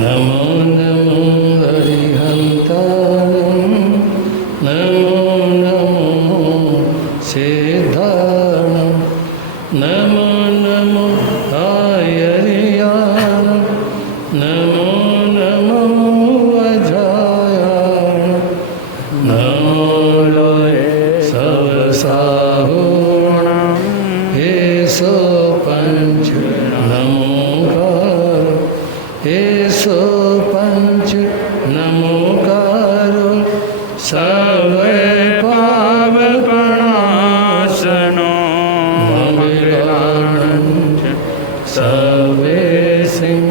नमो नमो हरिहन्ताणं नमो नमो सिद्धाणं नमो नमो आयर्याणं नमो नमो अजायाणं नमो लोये सवसाहुणां हे सो पंच नमोकार हे सो पंच नमोकारो सर्वे पावपणासनो मंगलानंद सर्वे सिंह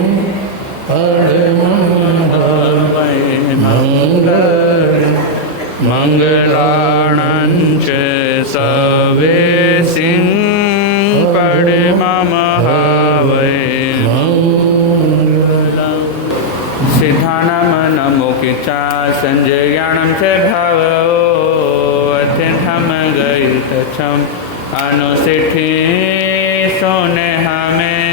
मंगलानंद सर्वे सिंह सिद्धानाम नमोकिचा संजयाणं च भावो अत्यंतम गई तछम अनुसिद्धि सोने हमें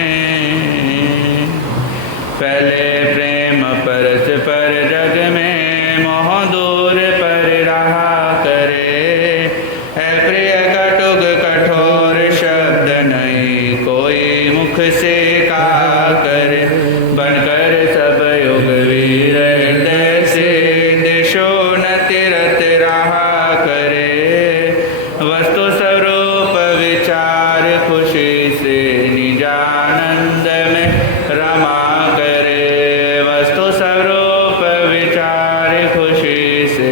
पहले प्रेम परस पर जग में मोह दूर पर रहा करे है प्रिय कटुक कठोर शब्द नहीं कोई मुख से का करे बनकर सब युग वीर हृदय से दिशो न तिरत रहा करे वस्तु स्वरूप विचार खुशी से निजानंद में रमा करे वस्तु स्वरूप विचार खुशी से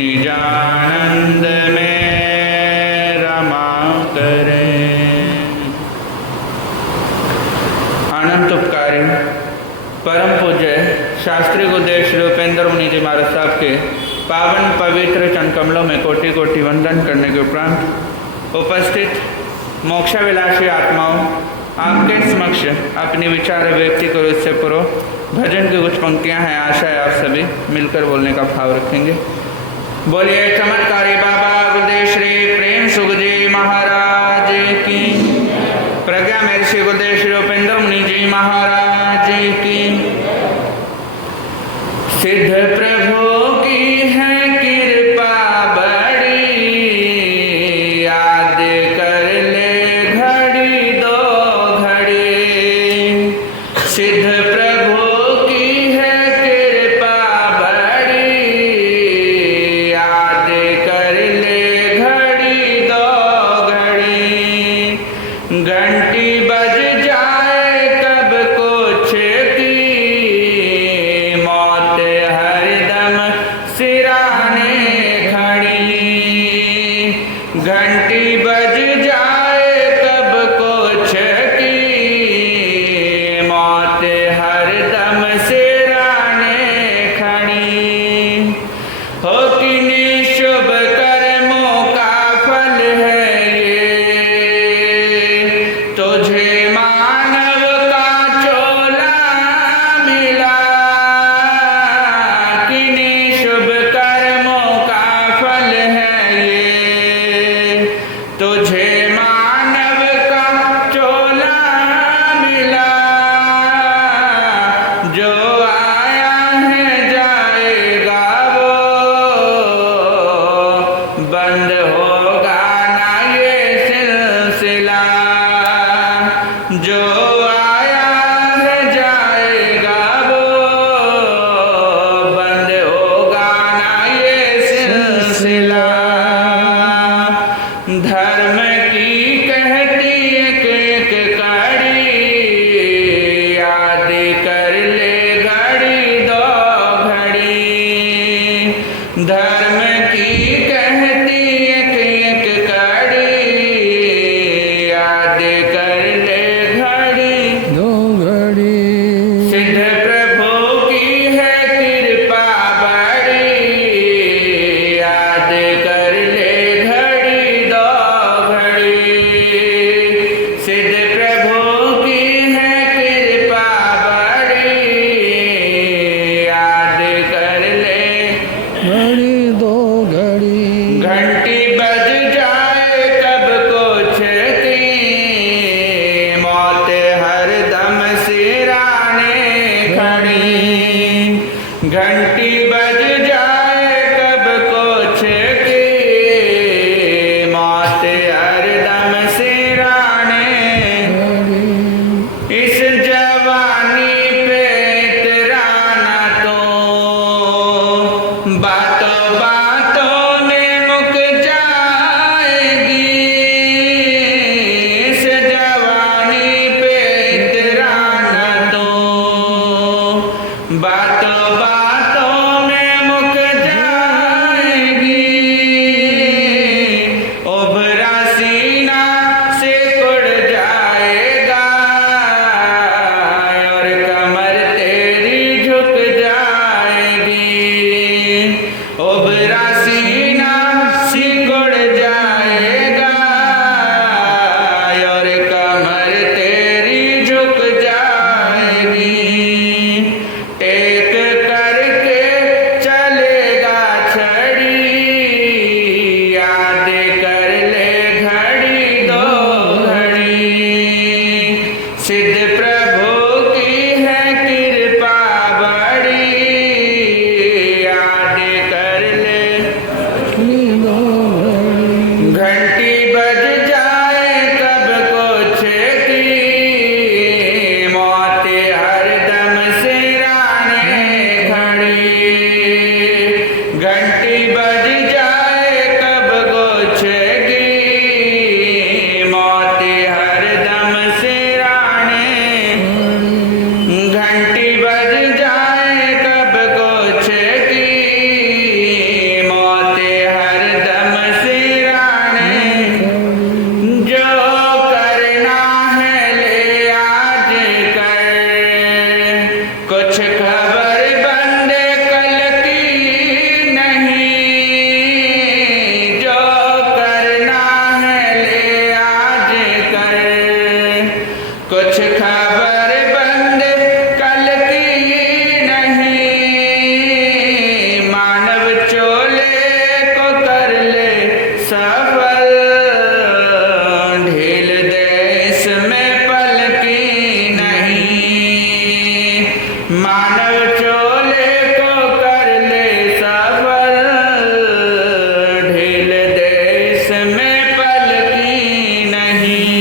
निजानंद में रमा करे। अनंत उपकारी परम पूज्य शास्त्री गुरुदेव श्री उपेंद्र मुनि जी महाराज साहब के पावन पवित्र चरण कमलों में कोटि कोटि वंदन करने के उपरांत उपस्थित मोक्षाभिलाषी आत्माओं, आपके समक्ष अपने विचार व्यक्त करो। इससे पूर्व भजन की कुछ पंक्तियां हैं, आशा है आप सभी मिलकर बोलने का भाव रखेंगे। बोलिए चमत्कारी बाबा गुरुदेव श्री प्रेम सुख जी महाराज की, प्रज्ञा महर्षि गुरुदेव श्री उपेंद्र मुनि जी महाराज की। सिद्ध प्रभु की है कृपा बड़ी, याद कर ले घड़ी दो घड़ी। सिद्ध प्रभु की है कृपा बड़ी, याद कर ले घड़ी दो घड़ी। घंटी बज जाए कब कुछ की, मौत हर घंटी बज जाए कब कुछ की, मौत हरदम सिराने। इस जवानी पे इतराना तो बातों बातों में मुक जाएगी। इस जवानी पे इतराना तो बातों बातों में मुक जाएगी। उभरा सीना सिकुड़ जाएगा और कमर तेरी झुक जाएगी। उभरा सीना सिकुड़ जाएगा और कमर तेरी झुक जाएगी। टेक करके चलेगा छड़ी, याद कर ले घड़ी दो घड़ी। सिद्ध प्रभु की है कृपा बड़ी, याद कर ले। घंटी बज जाए कब कुछ की, मौत हरदम सिराने खड़ी। घंटी बज जाए कब कुछ की, मौत हरदम सिराने। घंटी बज जाए कब कुछ की, मौत हरदम सिराने। जो करना है ले आज कर, कुछ खबर बंदे कल की नहीं। जो करना है ले आज कर, कुछ खबर बंदे कल की नहीं। मानव चोले को कर ले सफल, ढील दे इसमें पल की नहीं। मानव चोले को कर ले सफल, ढील दे इसमें पल की नहीं।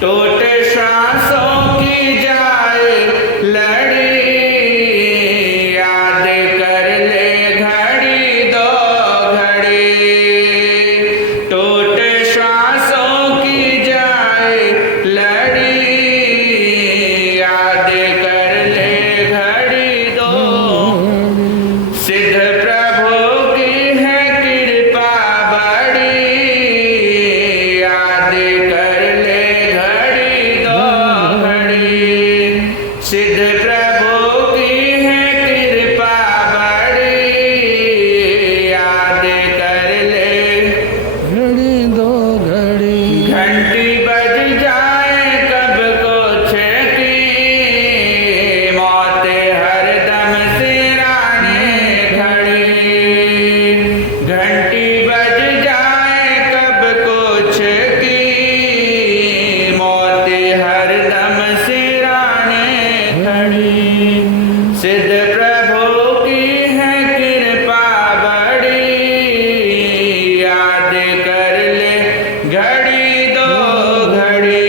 टूट श्वासों की जाए लड़ी, याद कर ले घड़ी दो घड़ी। टूट श्वासों की जाए लड़ी, याद कर ले घड़ी दो। सिद्ध प्रभु की है कृपा बड़ी, याद कर ले घड़ी दो घड़ी। सिद्ध प्रभु की है कृपा बड़ी, याद कर ले घड़ी दो घड़ी। घंटी बज जाए कब कुछ की, मौत हरदम सिराने खड़ी। घंटी बज जाए कब कुछ की, मौत हरदम सिराने खड़ी। सिद्ध प्रभु की है कृपा बड़ी, याद कर ले घड़ी दो घड़ी।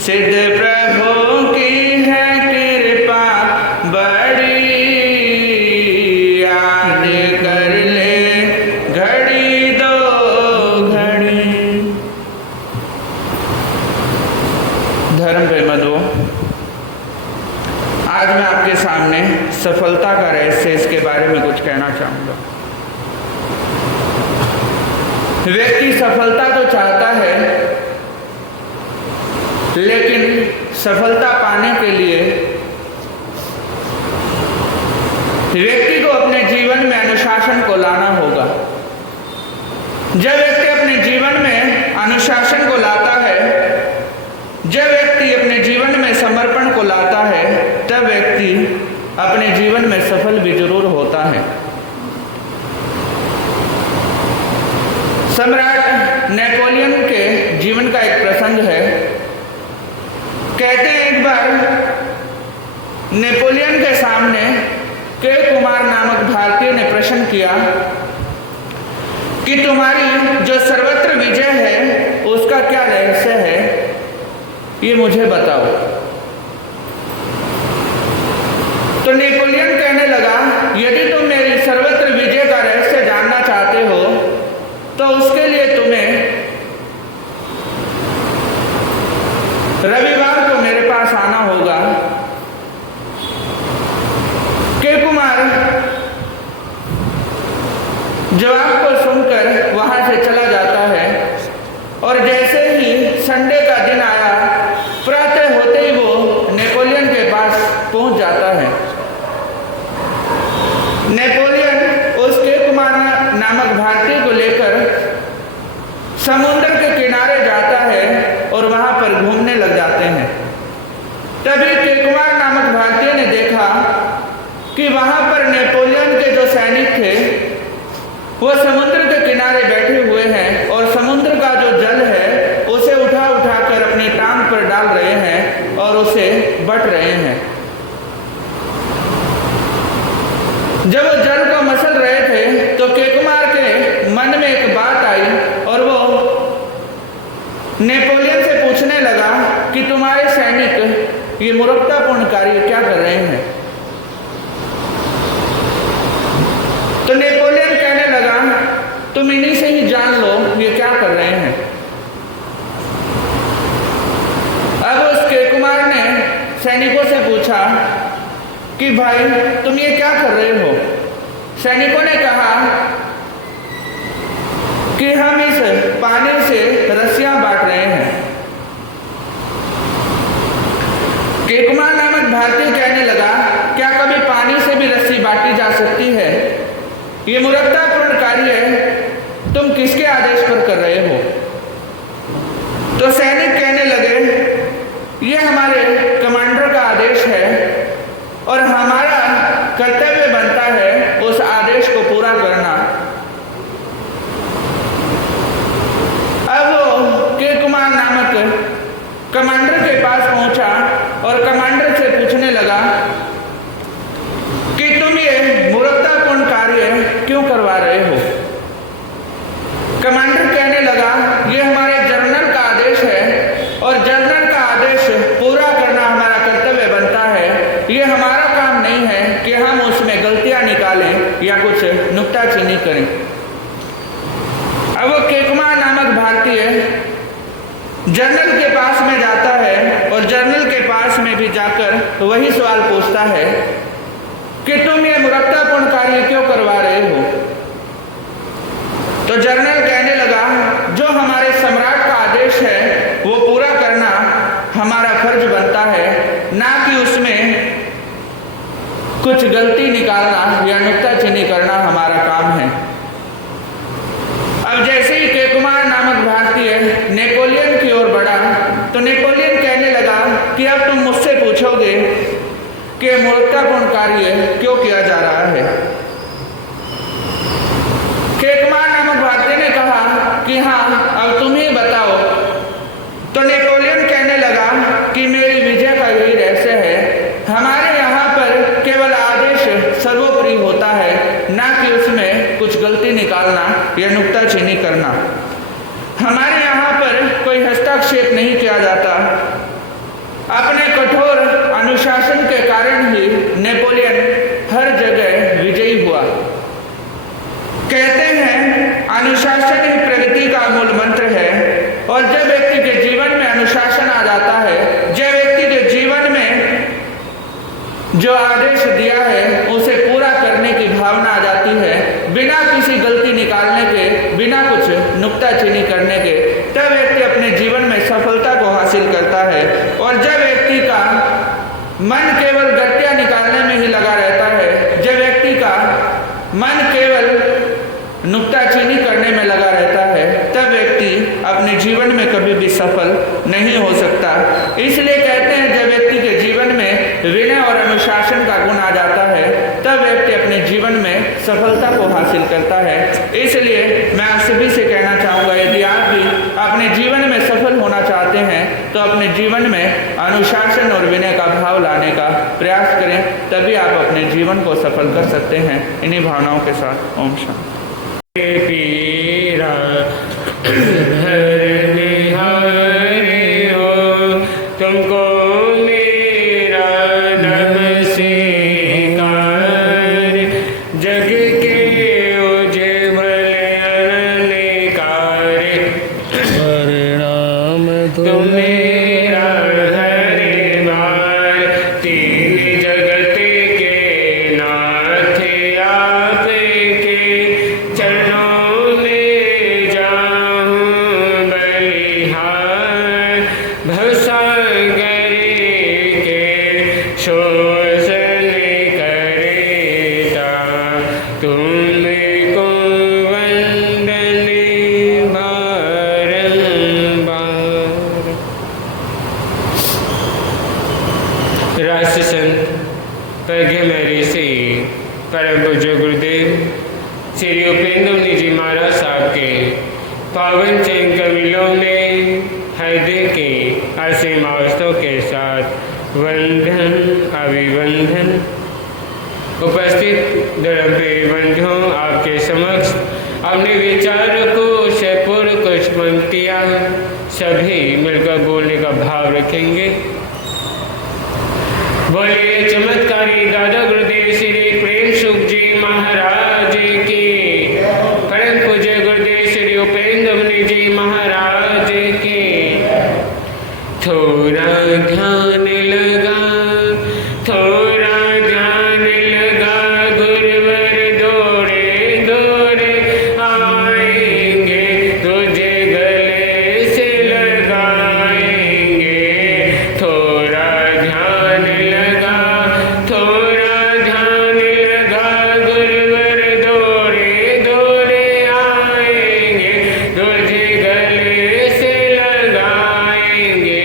सिद्ध प्रभु की है कृपा बड़ी, याद कर ले घड़ी दो घड़ी। धर्म प्रेमदुओं, आज मैं आपके सामने सफलता का रहस्य इसके बारे में कुछ कहना चाहूंगा। व्यक्ति सफलता तो चाहता है, लेकिन सफलता पाने के लिए व्यक्ति को अपने जीवन में अनुशासन को लाना होगा। जब व्यक्ति अपने जीवन में अनुशासन को लाता है, जब व्यक्ति अपने जीवन में समर्पण को लाता है, तब व्यक्ति अपने जीवन में सफल भी जरूर होता है। सम्राट नेपोलियन के जीवन का एक प्रसंग है। कहते हैं एक बार नेपोलियन के सामने के कुमार नामक भारतीय ने प्रश्न किया कि तुम्हारी जो सर्वत्र विजय है उसका क्या रहस्य है, ये मुझे बताओ। तो नेपोलियन कहने लगा, यदि तुम मेरी सर्वत्र विजय का रहस्य जानना चाहते हो तो उसके लिए तुम्हें रविवार को मेरे पास आना होगा। के कुमार जवाब को सुनकर वहां से चला जाता है और जैसे ही संडे का दिन आया, प्रातः होते ही वो नेपोलियन के पास पहुंच जाता है। नेपोलियन उस के कुमार नामक भारतीय को लेकर समुद्र के किनारे जाता है और वहां पर घूमने लग जाते हैं। तभी के कुमार नामक भारतीय ने देखा कि वहां पर नेपोलियन के जो सैनिक थे वो समुद्र के किनारे बैठे हुए हैं और समुद्र का जो जल है उसे उठा कर अपनी टांग पर डाल रहे हैं और उसे बट रहे हैं। जब वो जल को मसल रहे थे तो के कुमार के मन में एक बात आई और वो नेपोलियन से पूछने लगा कि तुम्हारे सैनिक ये मूर्खतापूर्ण कार्य क्या कर रहे हैं। तो नेपोलियन कहने लगा, तुम इन्हीं से ही जान लो ये क्या कर रहे हैं। अब उस के कुमार ने सैनिकों से पूछा कि भाई तुम ये क्या कर रहे हो। सैनिकों ने कहा कि हम इस पानी से रस्सियां बांट रहे हैं। के कुमार नामक भारतीय कहने लगा, क्या कभी पानी से भी रस्सी बांटी जा सकती है? ये मूर्खतापूर्ण कार्य है, तुम किसके आदेश पर कर रहे हो? तो सैनिक कहने लगे, ये हमारे कमांडर का आदेश है और हमारा कर्तव्य बनता है उस आदेश को पूरा करना। अब वो के कुमार नामक कमांडर के पास पहुंचा और कमांडर से पूछने लगा कि तुम ये मूर्खतापूर्ण कार्य क्यों करवा रहे हो। कमांडर कहने लगा, ये हमारे जनरल का आदेश है और जनरल का आदेश पूरा करना हमारा कर्तव्य बनता है। ये हमारा काम नहीं है कि हम उसमें गलतियां निकालें या कुछ नुक्ताचीनी करें। अब वो के कुमार नामक भारतीय जनरल के पास में जाता है और जनरल के पास में भी जाकर वही सवाल पूछता है कि तुम ये मूर्खतापूर्ण कार्य क्यों करवा रहे हो। तो जनरल कहने लगा, जो हमारे सम्राट का आदेश है वो पूरा करना हमारा फर्ज बनता है, ना कि उसमें कुछ गलती निकालना या नुक्ताचीनी करना हमारा काम है। अब जैसे ही के कुमार नामक भारतीय नेपोलियन की ओर बढ़ा तो नेपोलियन कहने लगा कि अब तुम मुझसे पूछोगे कि मूर्खतापूर्ण कार्य क्यों किया जा रहा है। के कुमार नामक भारतीय ने कहा कि हाँ, अब तुम ही बताओ। तो नेपोलियन कहने लगा कि मेरी विजय का यही रहस्य है, हमारे यहाँ पर केवल आदेश सर्वोपरि होता है, ना कि उसमें कुछ गलती निकालना या नुक्ताचीनी करना। हमारे यहाँ पर कोई हस्तक्षेप नहीं किया जाता। अपने कठोर अनुशासन के कारण ही नेपोलियन हर जगह विजयी हुआ। कहते हैं अनुशासन ही प्रगति का मूल मंत्र है और जब व्यक्ति के जीवन में अनुशासन आ जाता है, जब व्यक्ति के जीवन में जो आदेश दिया है उसे पूरा करने की भावना आ जाती है, बिना किसी गलती निकालने के, बिना कुछ नुक्ताचीनी करने के, तब व्यक्ति अपने जीवन में सफलता को हासिल करता है। और जब व्यक्ति का मन केवल गलतियां निकालने में ही लगा रहता है, जब व्यक्ति का मन केवल नुक्ताचीनी करने में लगा रहता है, तब व्यक्ति अपने जीवन में कभी भी सफल नहीं हो सकता। इसलिए कहते हैं जब व्यक्ति के जीवन में विनय और अनुशासन का गुण आ जाता है, तब व्यक्ति अपने जीवन में सफलता को हासिल करता है। इसलिए मैं आप सभी से कहना चाहूँगा, यदि आप भी अपने जीवन में सफल होना चाहते चाहते हैं तो अपने जीवन में अनुशासन और विनय का भाव लाने का प्रयास करें, तभी आप अपने जीवन को सफल कर सकते हैं। इन्हीं भावनाओं के साथ ओम शांति। पीरा हरने हारे हो, तुमको मेरा नमस्कार। जग के उज्ज्वल अनन्यकार, परिणाम तुम मेरा हरे बार। तीन जगत के नाथ आप के, चरणों में जाऊं बलिहार। भवसागर के शोषण करेता, तुमको वंदन बारंबार। राष्ट्र संत प्रज्ञमरी से परम पूज्य गुरुदेव श्री उपेंद्र मुनि जी महाराज साहब के पावन चरण कमलों में हृदय के असीम अवस्थों के साथ वंदन अभिवंदन। उपस्थित धर्म प्रिय बंधुओं, आपके समक्ष अपने विचारकों से पूर्व कुछ पंक्तियां सभी मिलकर बोलने का भाव रखेंगे। बोलिए चमत्कारी दादा गुरुदेव श्री प्रेम सुख जी महाराज की, परम पूज्य गुरुदेव श्री उपेंद्र मुनि जी महाराज की। थोड़ा ध्यान लगा, थोड़ा ध्यान लगा, गुरुवर दौड़े दौड़े आएंगे, तुझे गले से लगाएंगे। थोड़ा ध्यान लगा, थोड़ा ध्यान लगा, गुरुवर दौड़े दौड़े आएंगे, तुझे गले से लगाएंगे।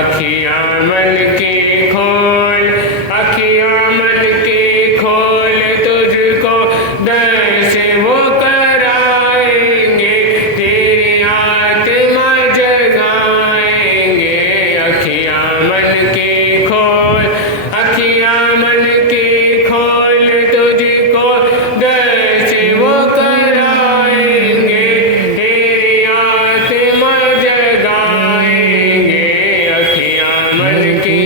अखियां मन की खोल, अखियां मन की खोल, तुझको दर्श वो कराएंगे, तेरी आत्मा जगाएंगे। अखियां मन की खोल, अखियां मन की खोल, तुझको दर्श वो कराएंगे, तेरी आत्मा जगाएंगे। अखियां मन की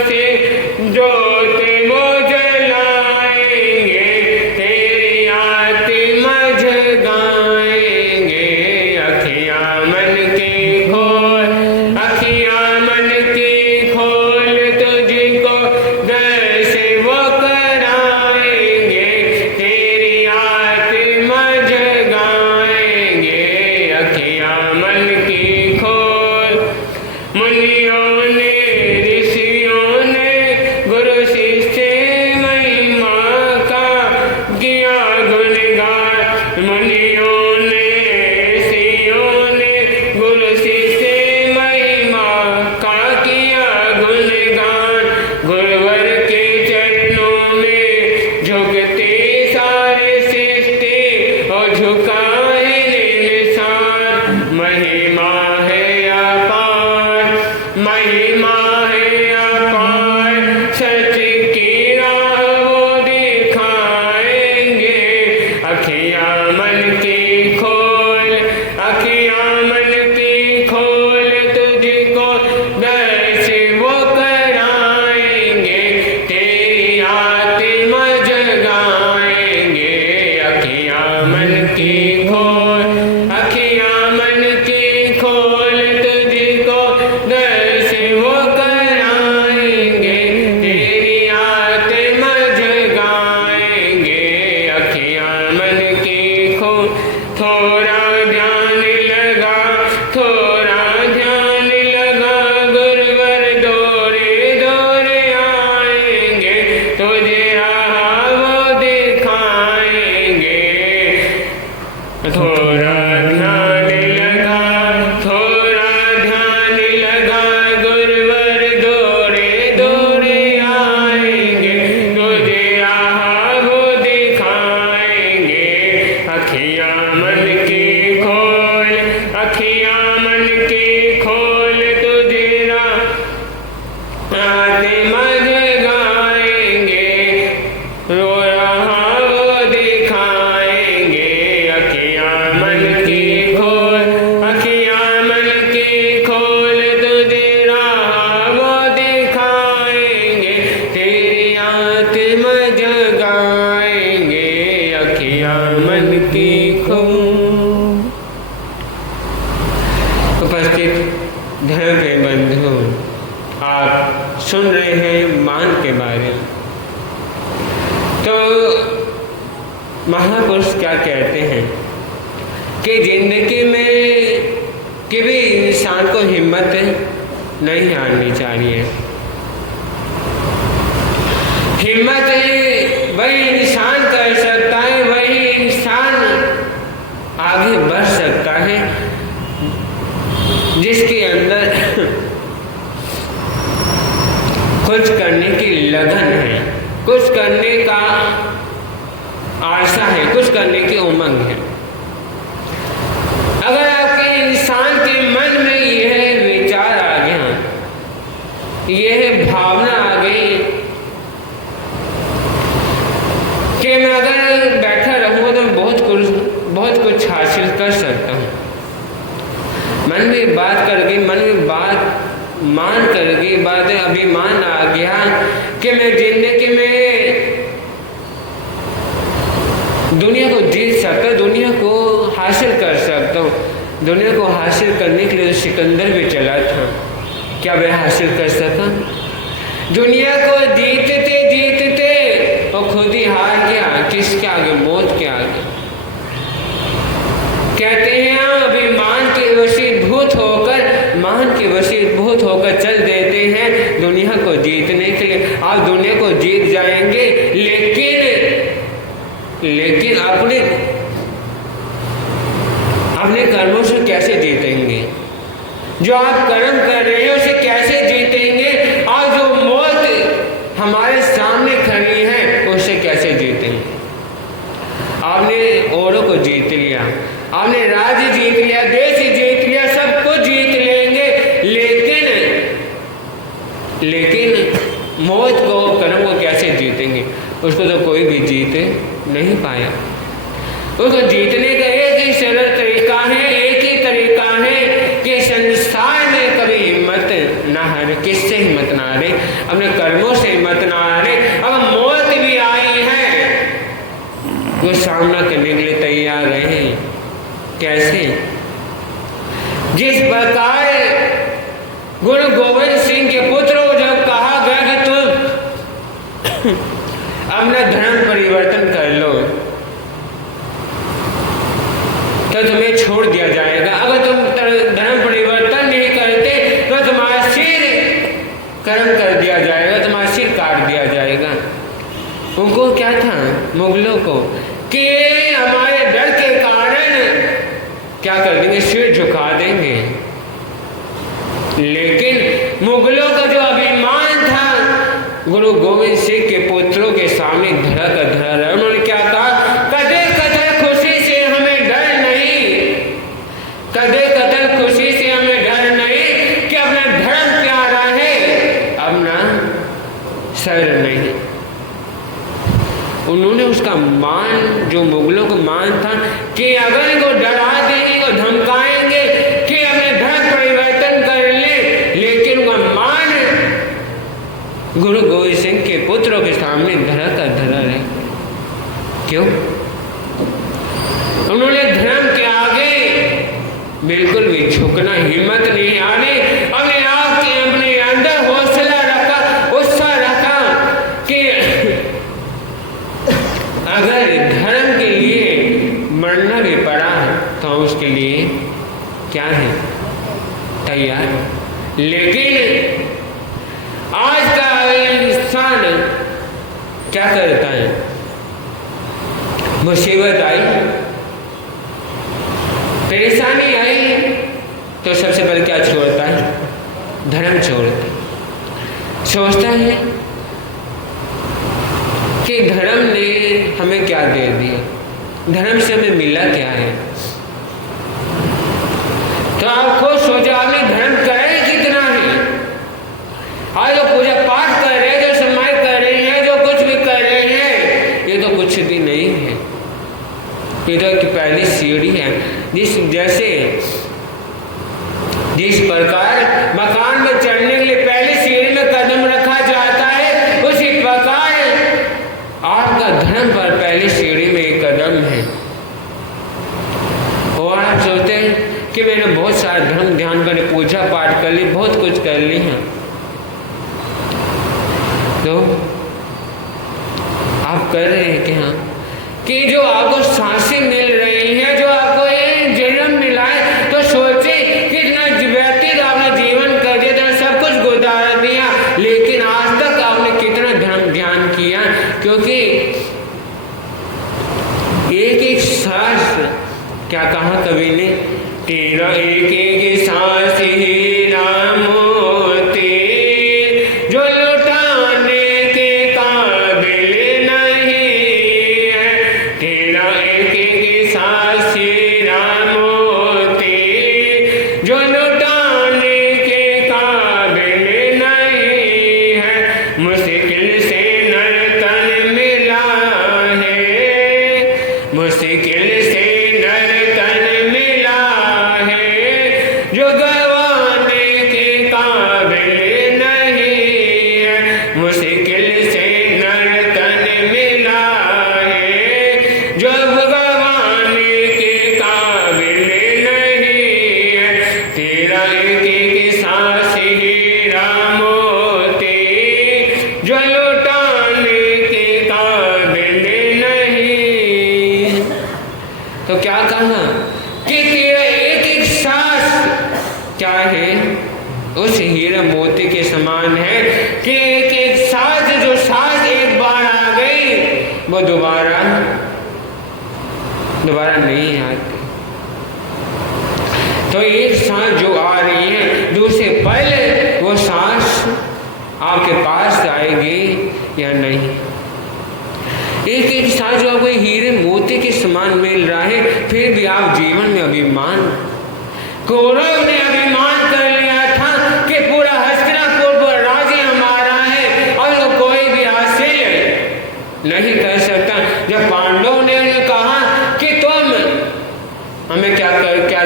से जोत वो जलाएंगे, तेरी आत्मा जगाएंगे। अखियाँ मन की खोल, अखियाँ मन की खोल, तुझको दर्श वो कराएंगे, तेरी आत्मा जगाएंगे। अखियाँ मन की खोल। मुनियों ने ऋषियों ने गुरु शिष्य महिमा का किया गुणगान। मुनियों ने ऋषियों ने गुरु शिष्य महिमा का किया गुणगान। गुरुवर के चरणों में झुकते सारे सृष्टि और झुकाए निशान। महिमा है अपार, महिमा है अपार, सच की राह वो दिखाएंगे। अखियाँ मन की खोल, अखियाँ मन की खोल, तुझको दर्श वो कराएंगे, तेरी आत्मा जगाएंगे। अखियाँ मन की खोल, अखियाँ मन की खोल, तुझको दर्श वो कराएंगे, तेरी आत्मा जगाएंगे। अखियाँ मन की खोल। थोड़ा ध्यान लगा, थोड़ा ध्यान लगा, गुरुवर दौरे दौरे आएंगे, तुझे राह वो दिखाएंगे। थोड़ा ध्यान लगा, थोड़ा ध्यान लगा, गुरुवर दौरे दौरे आएंगे, तुझे राह वो दिखाएंगे। अखियाँ मन की खोल, अखियाँ मन की खोल, तुझे राह आत्मा जगाएंगे, रो रहा वो दिखाएंगे। अखियाँ मन की खोल, अखियाँ मन की खोल, तुझे राह वो दिखाएंगे, तेरी आत्मा जगाएंगे। अखियाँ मन की खोल। उपस्थित धर्म के बंधु, आप सुन रहे हैं मान के बारे में। तो महापुरुष क्या कहते हैं कि जिंदगी में कभी इंसान को हिम्मत नहीं हारनी चाहिए। हिम्मत वही इंसान कर सकता है, वही इंसान आगे बढ़ सकता है जिसके अंदर कुछ करने की लगन है, कुछ करने का आशा है, कुछ करने की उमंग है। अगर आपके इंसान के मन में यह विचार आ गया, यह भावना आ गई कि मैं अगर बैठा रहूंगा तो बहुत कुछ हासिल कर सकता हूँ, मन में बात कर गई, मन में बात मान कर गई, बात अभिमान आ गया कि मैं जिंदगी में दुनिया को जीत सकता, दुनिया को हासिल कर सकता हूँ। दुनिया को हासिल करने के लिए सिकंदर भी चला था, क्या वह हासिल कर सका? दुनिया को जीतते जीतते वो खुद ही हार गया। किसके आगे? मौत के आगे। कहते हैं अभिमान के वशीभूत होकर, मान के वशीभूत होकर चल देते हैं दुनिया को जीतने के लिए। आप दुनिया को जीत जाएंगे, लेकिन अपने कर्मों से कैसे जीतेंगे? जो आप कर्म कर रहे हैं उसे कैसे जीतेंगे? और जो मौत हमारे सामने खड़ी है उसे कैसे जीतेंगे? आपने औरों को जीत लिया, आपने राज्य जीत लिया, देश जीत लिया, सब कुछ जीत लेंगे, लेकिन मौत को, कर्म को कैसे जीतेंगे? उसको तो कोई भी जीत नहीं पाया। उसको जीतने का एक ही सरल तरीका है, एक ही तरीका है कि संसार में कभी हिम्मत ना हारे। किससे हिम्मत ना हारे? अपने कर्मों से हिम्मत ना हारे। अब मौत भी आई है, वो सामना करने के लिए तैयार रहे। कैसे? जिस प्रकार गुरु गोविंद सिंह के पुत्र को जब कहा गया कि तुम अपना धर्म परिवर्तन कर लो तो तुम्हें छोड़ दिया जाएगा, अगर तुम धर्म परिवर्तन नहीं करते तो तुम्हारा सिर कर्म कर दिया जाएगा, तुम्हारा सिर काट दिया जाएगा। उनको क्या था, मुगलों को, कि हमारे डर के कारण क्या कर देंगे, सिर झुका देंगे। लेकिन मुगलों का जो अभिमान था गुरु गोविंद सिंह के पुत्रों के सामने धरा का धरा रहा। उन्होंने क्या कहा, कदे कदर खुशी से हमें डर नहीं, कदे कदर खुशी से हमें डर नहीं कि अपना धर्म प्यारा है, अपना सर नहीं। उन्होंने उसका मान, जो मुगलों का मान था कि अगर इनको डरा देंगे, को धमकाएंगे कि अपने धर्म परिवर्तन कर ले, लेकिन उनका मान गुरु गोविंद सिंह के पुत्रों के सामने धरा का धरा रहे। क्यों? उन्होंने धर्म के आगे बिल्कुल भी झुकना हिम्मत नहीं आने, अपने आप के अपने अंदर हौसला रखा, उत्साह रखा कि अगर धर्म के लिए मरना भी पड़ा तो उसके लिए क्या है, तैयार। लेकिन आज का इंसान क्या करता है, मुसीबत आई, परेशानी आई तो सबसे पहले क्या छोड़ता है, धर्म छोड़ता है। सोचता है कि धर्म ने हमें क्या दे दिया, धर्म से हमें मिला क्या है। तो आप खुद सोचो, आपने धर्म करे कितना है। आज जो पूजा पाठ कर रहे हैं, जो समाज कर रहे हैं, जो कुछ भी कर रहे हैं, ये तो कुछ भी नहीं है। ये तो एक पहली सीढ़ी है। जिस प्रकार मकान में चढ़ने के लिए पहली सीढ़ी में कदम रखा जाता है, उसी प्रकार आपका धर्म पर पहली सीढ़ी में एक कदम है। और आप सोचते हैं कि मैंने बहुत सारा धर्म ध्यान कर, पूजा पाठ कर ली, बहुत कुछ कर ली है, तो आप कर रहे हैं कि हाँ, कि जो आपको सांसें मिल रही हैं, जो आपको ये जन्म मिला है, तो सोचे कितना व्यतीत आपने जीवन कर दिया था, सब कुछ गुजार दिया, लेकिन आज तक आपने कितना धर्म ध्यान किया। क्योंकि एक एक सांस, क्या कहा कवि ने, तेरा एक एक सांस ही राम होते, जो लुटाने के काबिल नहीं है। तेरा एक एक सांस ही राम होते, जो लुटाने के काबिल नहीं है। मुश्किल से नर तन मिला है, मुश्किल से नर तन मिला है, जो गवाने के काबिल नहीं है। मुश्किल से नर तन मिला है, जो गवाने के काबिल नहीं है। तेरा एक एक सांस ही राम होते, जो लुटाने के काबिल नहीं। तो क्या कहा कि तेरा एक एक सांस क्या है, उस हीरा मोती के समान है कि एक एक सांस, जो सांस एक बार आ गई वो दोबारा नहीं आती। तो एक सांस जो आ रही है, दूसरे पल वो सांस आपके पास आएगी या नहीं। एक एक सांस जो आपको हीरे मोती के समान मिल रहा है, फिर भी आप जीवन में अभिमान, कौरव ने अभिमान कर लिया था कि पूरा हस्तिनापुर राज्य हमारा है और कोई भी हासिल नहीं कर सकता। जब पांडवों ने कहा कि तुम हमें क्या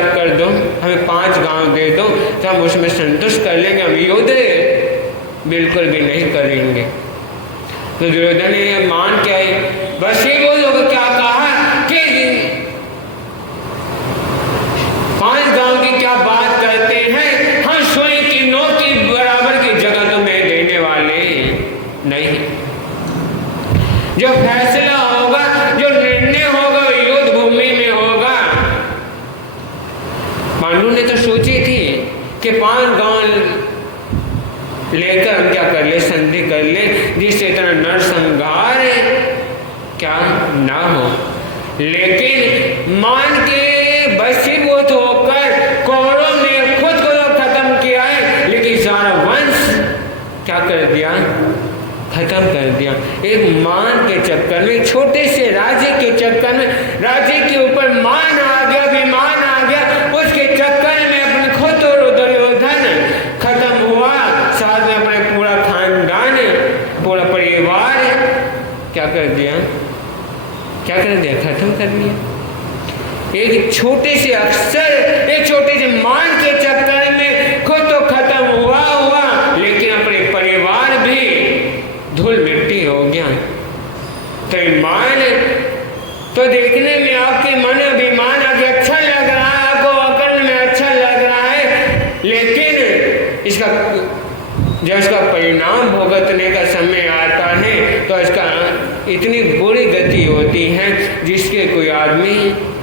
कर दो, हमें 5 गांव पाँव दे दो तो हम उसमें संतुष्ट कर लेंगे, हम युद्ध बिल्कुल भी नहीं करेंगे। तो दुर्योधन ने मान क्या है, बस ये बोलो क्या कहा कि 5 गांव की क्या बात करते हैं, हम स्वयं की 9 की बराबर की जगह तुम्हें देने वाले नहीं। जो फैसला होगा, जो निर्णय होगा युद्ध भूमि में होगा। पांडु ने तो सोची थी कि 5 गांव लेकर हम क्या कर ले, संधि कर ले, जिससे इतना नरसंहार क्या ना हो। लेकिन मान के वशीभूत होकर कौरव ने खुद को तो खत्म किया है, लेकिन सारा वंश क्या कर दिया, खत्म कर दिया। एक मान के चक्कर में, छोटे से राज्य के चक्कर में, राज्य के ऊपर मान आ गया, अभिमान आ गया, उसके चक्कर में अपने खुद और दुर्योधन खत्म हुआ, साथ में अपने पूरा खानदान, पूरा परिवार क्या कर दिया, क्या कर दिया, खत्म कर दिया। एक छोटे से अक्षर, एक छोटे से मान के चक्कर में खुद तो खत्म हुआ, लेकिन अपने परिवार भी धूल मिट्टी हो गया। तो ईमान तो देखने में आपके मन अभिमान आगे अच्छा लग रहा है, आपको अकल में अच्छा लग रहा है, लेकिन इसका जब इसका परिणाम भुगतने का समय आता है तो इसका इतनी बुरी गति होती है जिसके कोई आदमी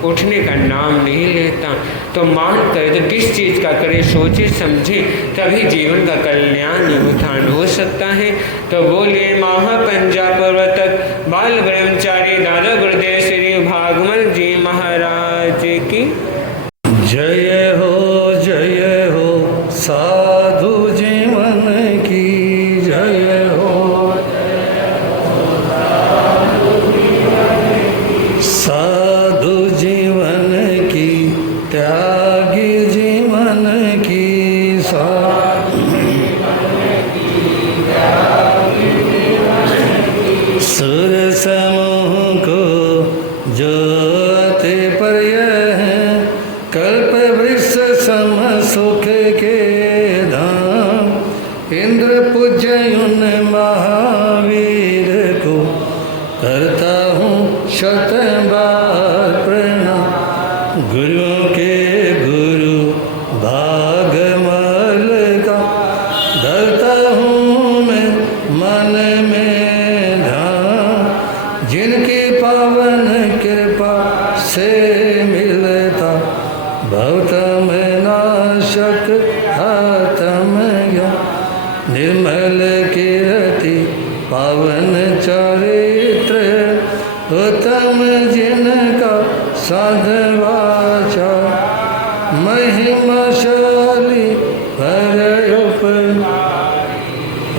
उठने का नाम नहीं लेता। तो मान करे तो किस चीज़ का करे, सोचे समझे, तभी जीवन का कल्याण उत्थान हो सकता है। तो बोलिए महापंजा पर्वतक बाल ब्रह्मचारी दादा गुरुदेव श्री भागवत जी महाराज की जय हो साधु जीवन की जय हो, साधु जीवन की, त्यागी जीवन की, सुर समूह को जो अति पर्य है, कल्प वृक्ष सम सुख के धाम, इंद्र पूज्य उन महावीर को करता हूँ शत बार प्रणाम। गुरु के गुरु भागमल का धरता हूँ मैं मन में ध्यान, जिनकी पावन कृपा से मिलता भवतम नाशक आत्म ज्ञान, निर्मल कीर्ति पावन चरित्र, उत्तम जिनका साधवाचा, महिमाशाली परयुप,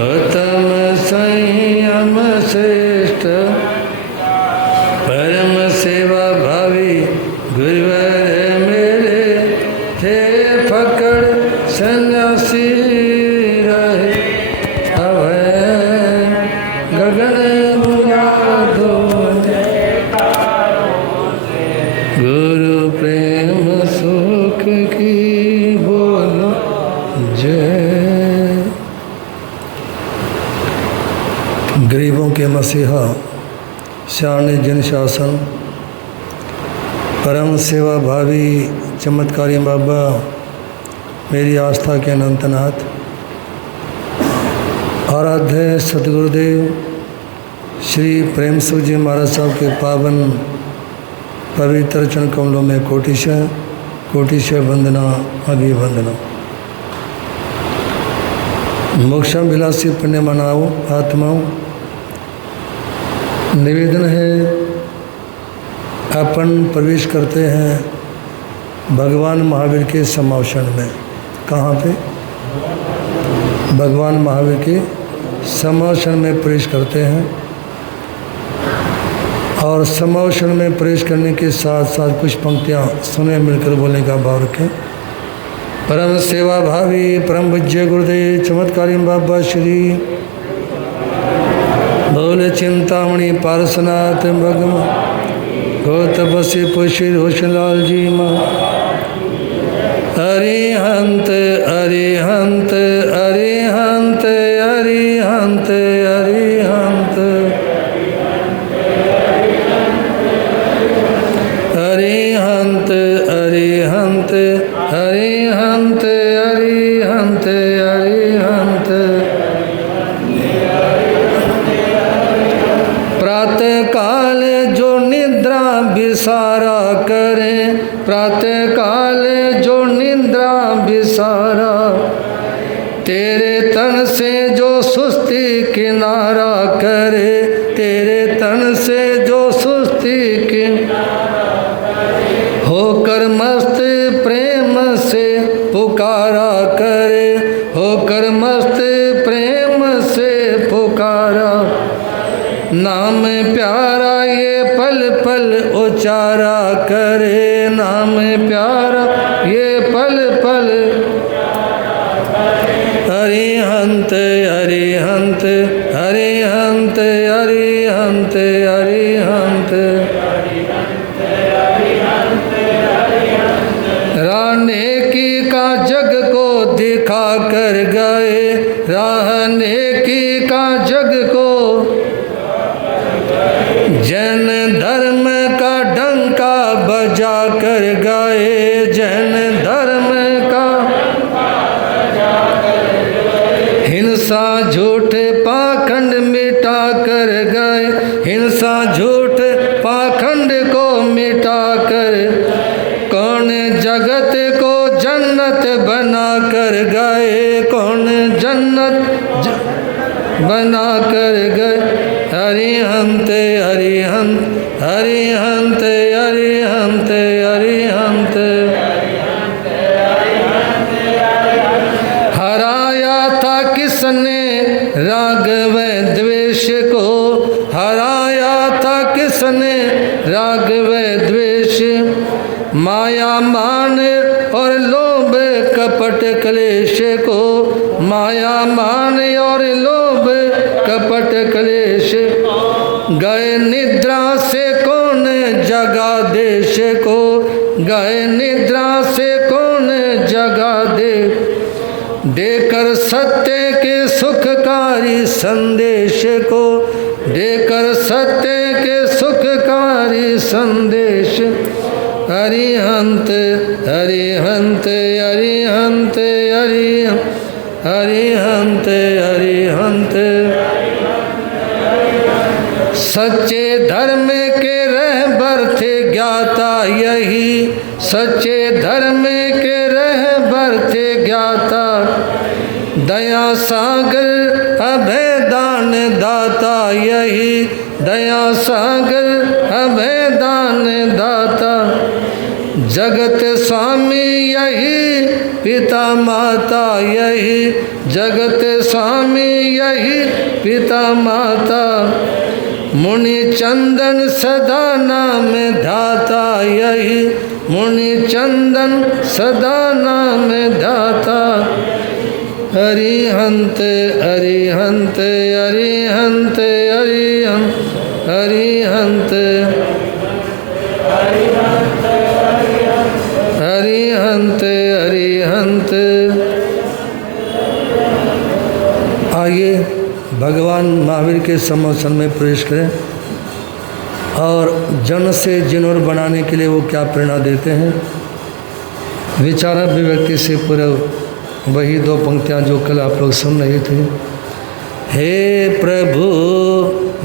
उत्तम संयम श्रेष्ठ, परम सेवा भावी गुरुवर मेरे थे फकड़ सन्यासी रहे, अभय गगन मुरादो, गुरु प्रेम सुख की बोलो जय। गरीबों के मसीहा शान जन शासन, परम सेवा भावी चमत्कारी बाबा, मेरी आस्था के अनंतनाथ, आराध्य सतगुरुदेव श्री प्रेम सुख जी महाराज साहब के पावन पवित्र चरण कमलों में कोटिशः वंदना अभिवंदना। मोक्षम विलासी पुण्य मनाओ आत्माओं, निवेदन है अपन प्रवेश करते हैं भगवान महावीर के समावेशन में। कहाँ पे? भगवान महावीर के समावेशन में प्रवेश करते हैं। और समावेशन में प्रवेश करने के साथ साथ कुछ पंक्तियाँ सुने, मिलकर बोलने का भाव रखें। परम सेवा भावी परम पूज्य गुरुदेव चमत्कारी बाबा श्री बोले चिंतामणि पारसनाथ भगवान गौतपसी पुष्य होशलाल जी माँ, अरिहंत अरिहंत अरिहंत अरिहंत अरिहंत अरिहंत अरिहंत अरिहंत अरिहंत अरिहंत प्रातः काल जो निद्रा विसारा करें, प्रातः काल जो निद्रा विसारा, तेरे तन से जो सुस्ती किनारा करे, तेरे तन से जो सुस्ती होकर मस्त प्रेम से पुकारा करे, होकर मस्त प्रेम से पुकारा, नाम प्यारा ये पल पल उचारा करे, नाम प्यारा ये पल पल। अरिहंत अरिहंत अरिहंत अरिहंत अरिहंत राने की का जग को दिखा कर गए, रहने की का जग को, जैन धर्म का डंका बजा कर गए, जैन धर्म का हिंसा झूठ पाखंड मिटा कर गए, हिंसा झूठ पाखंड को मिटा कर, कौन जगत को जन्नत बना कर गए, कौन जन्नत बना कर गए। अरिहंत अरिहंत अरिहंत अरिहंत अरिहंत हराया था किसने रागव द्वेष को, हराया था किसने रागव द्वेष, माया मान और लोभ कपट क्लेश को, माया मान और लोभ कपट क्लेश, गए निद्रा से कौन जगा देश को, गए निद्रा से कौन जगा दे, देकर सत्य के सुखकारी संदेश को, देकर सत्य के सुखकारी संदेश। अरिहंत अरिहंत अरिहंत अरिहंत अरिहंत सच्चे धर्म के रहबर थे ज्ञाता यही, सच्चे धर्म के रहबर थे ज्ञाता, दया सागर अभय दान दाता यही, दया सागर अभय दान दाता, जगत स्वामी यही पिता माता यही, जगत स्वामी यही पिता माता, मुनि चंदन सदा नाम धाता यही, मुनि चंदन सदा नाम धाता। अरिहंत अरिहंत अरिहंत अरिहंत अरिहंत अरिहंत अरिहंत। आइए भगवान महावीर के सम्मोहन में प्रवेश करें और जन से जिनोर बनाने के लिए वो क्या प्रेरणा देते हैं। विचारक अभिव्यक्ति से पूर्व वही दो पंक्तियाँ जो कल आप लोग सुन रहे थे। हे प्रभु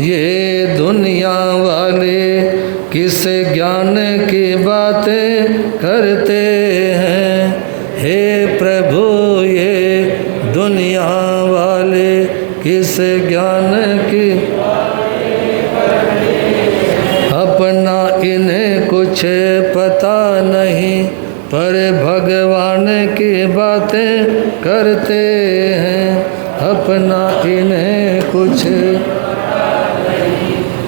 ये दुनिया वाले किस ज्ञान की बातें करते हैं, हे प्रभु ये दुनिया वाले किस ज्ञान की, अपना इन्हें कुछ पता नहीं पर भगवान की बातें करते हैं, अपना इन्हें कुछ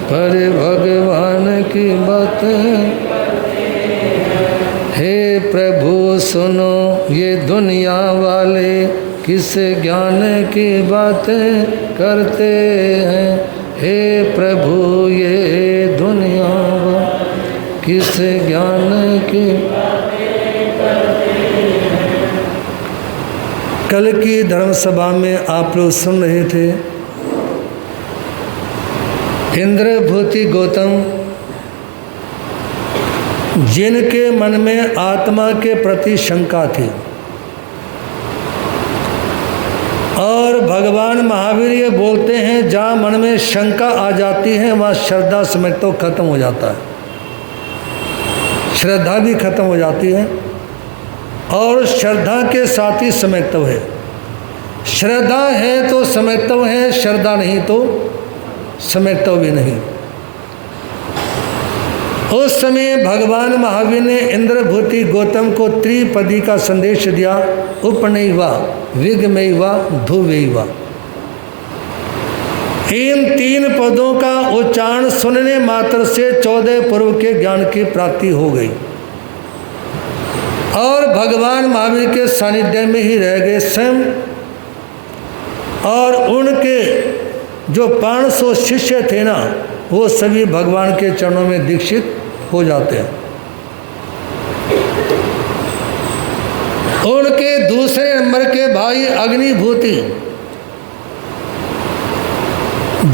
पर भगवान की बातें। हे प्रभु सुनो ये दुनिया वाले किस ज्ञान की बातें करते हैं, हे प्रभु ये दुनिया किस ज्ञान की। कल की धर्म सभा में आप लोग सुन रहे थे, इंद्रभूति गौतम जिनके मन में आत्मा के प्रति शंका थी और भगवान महावीर ये बोलते हैं जहाँ मन में शंका आ जाती है वहाँ श्रद्धा समेत तो खत्म हो जाता है, श्रद्धा भी खत्म हो जाती है और श्रद्धा के साथ ही समयत्व है। श्रद्धा है तो समयत्व है, श्रद्धा नहीं तो समयत्व भी नहीं। उस समय भगवान महावीर ने इंद्रभूति गौतम को त्रिपदी का संदेश दिया, उपनैवा विगमैवा धुवैवा। इन 3 पदों का उच्चारण सुनने मात्र से 14 पूर्व के ज्ञान की प्राप्ति हो गई और भगवान महावीर के सानिध्य में ही रह गए स्वयं, और उनके जो 500 शिष्य थे ना, वो सभी भगवान के चरणों में दीक्षित हो जाते हैं। उनके दूसरे नंबर के भाई अग्निभूति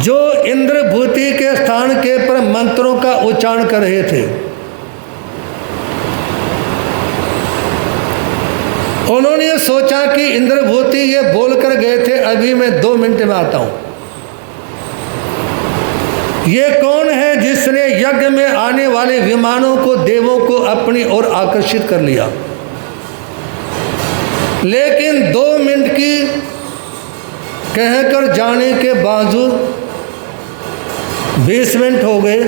जो इंद्रभूति के स्थान के पर मंत्रों का उच्चारण कर रहे थे, उन्होंने सोचा कि इंद्रभूति ये बोलकर गए थे अभी मैं 2 मिनट में आता हूं। ये कौन है जिसने यज्ञ में आने वाले विमानों को, देवों को अपनी ओर आकर्षित कर लिया। लेकिन 2 मिनट की कहकर जाने के बावजूद 20 मिनट हो गए,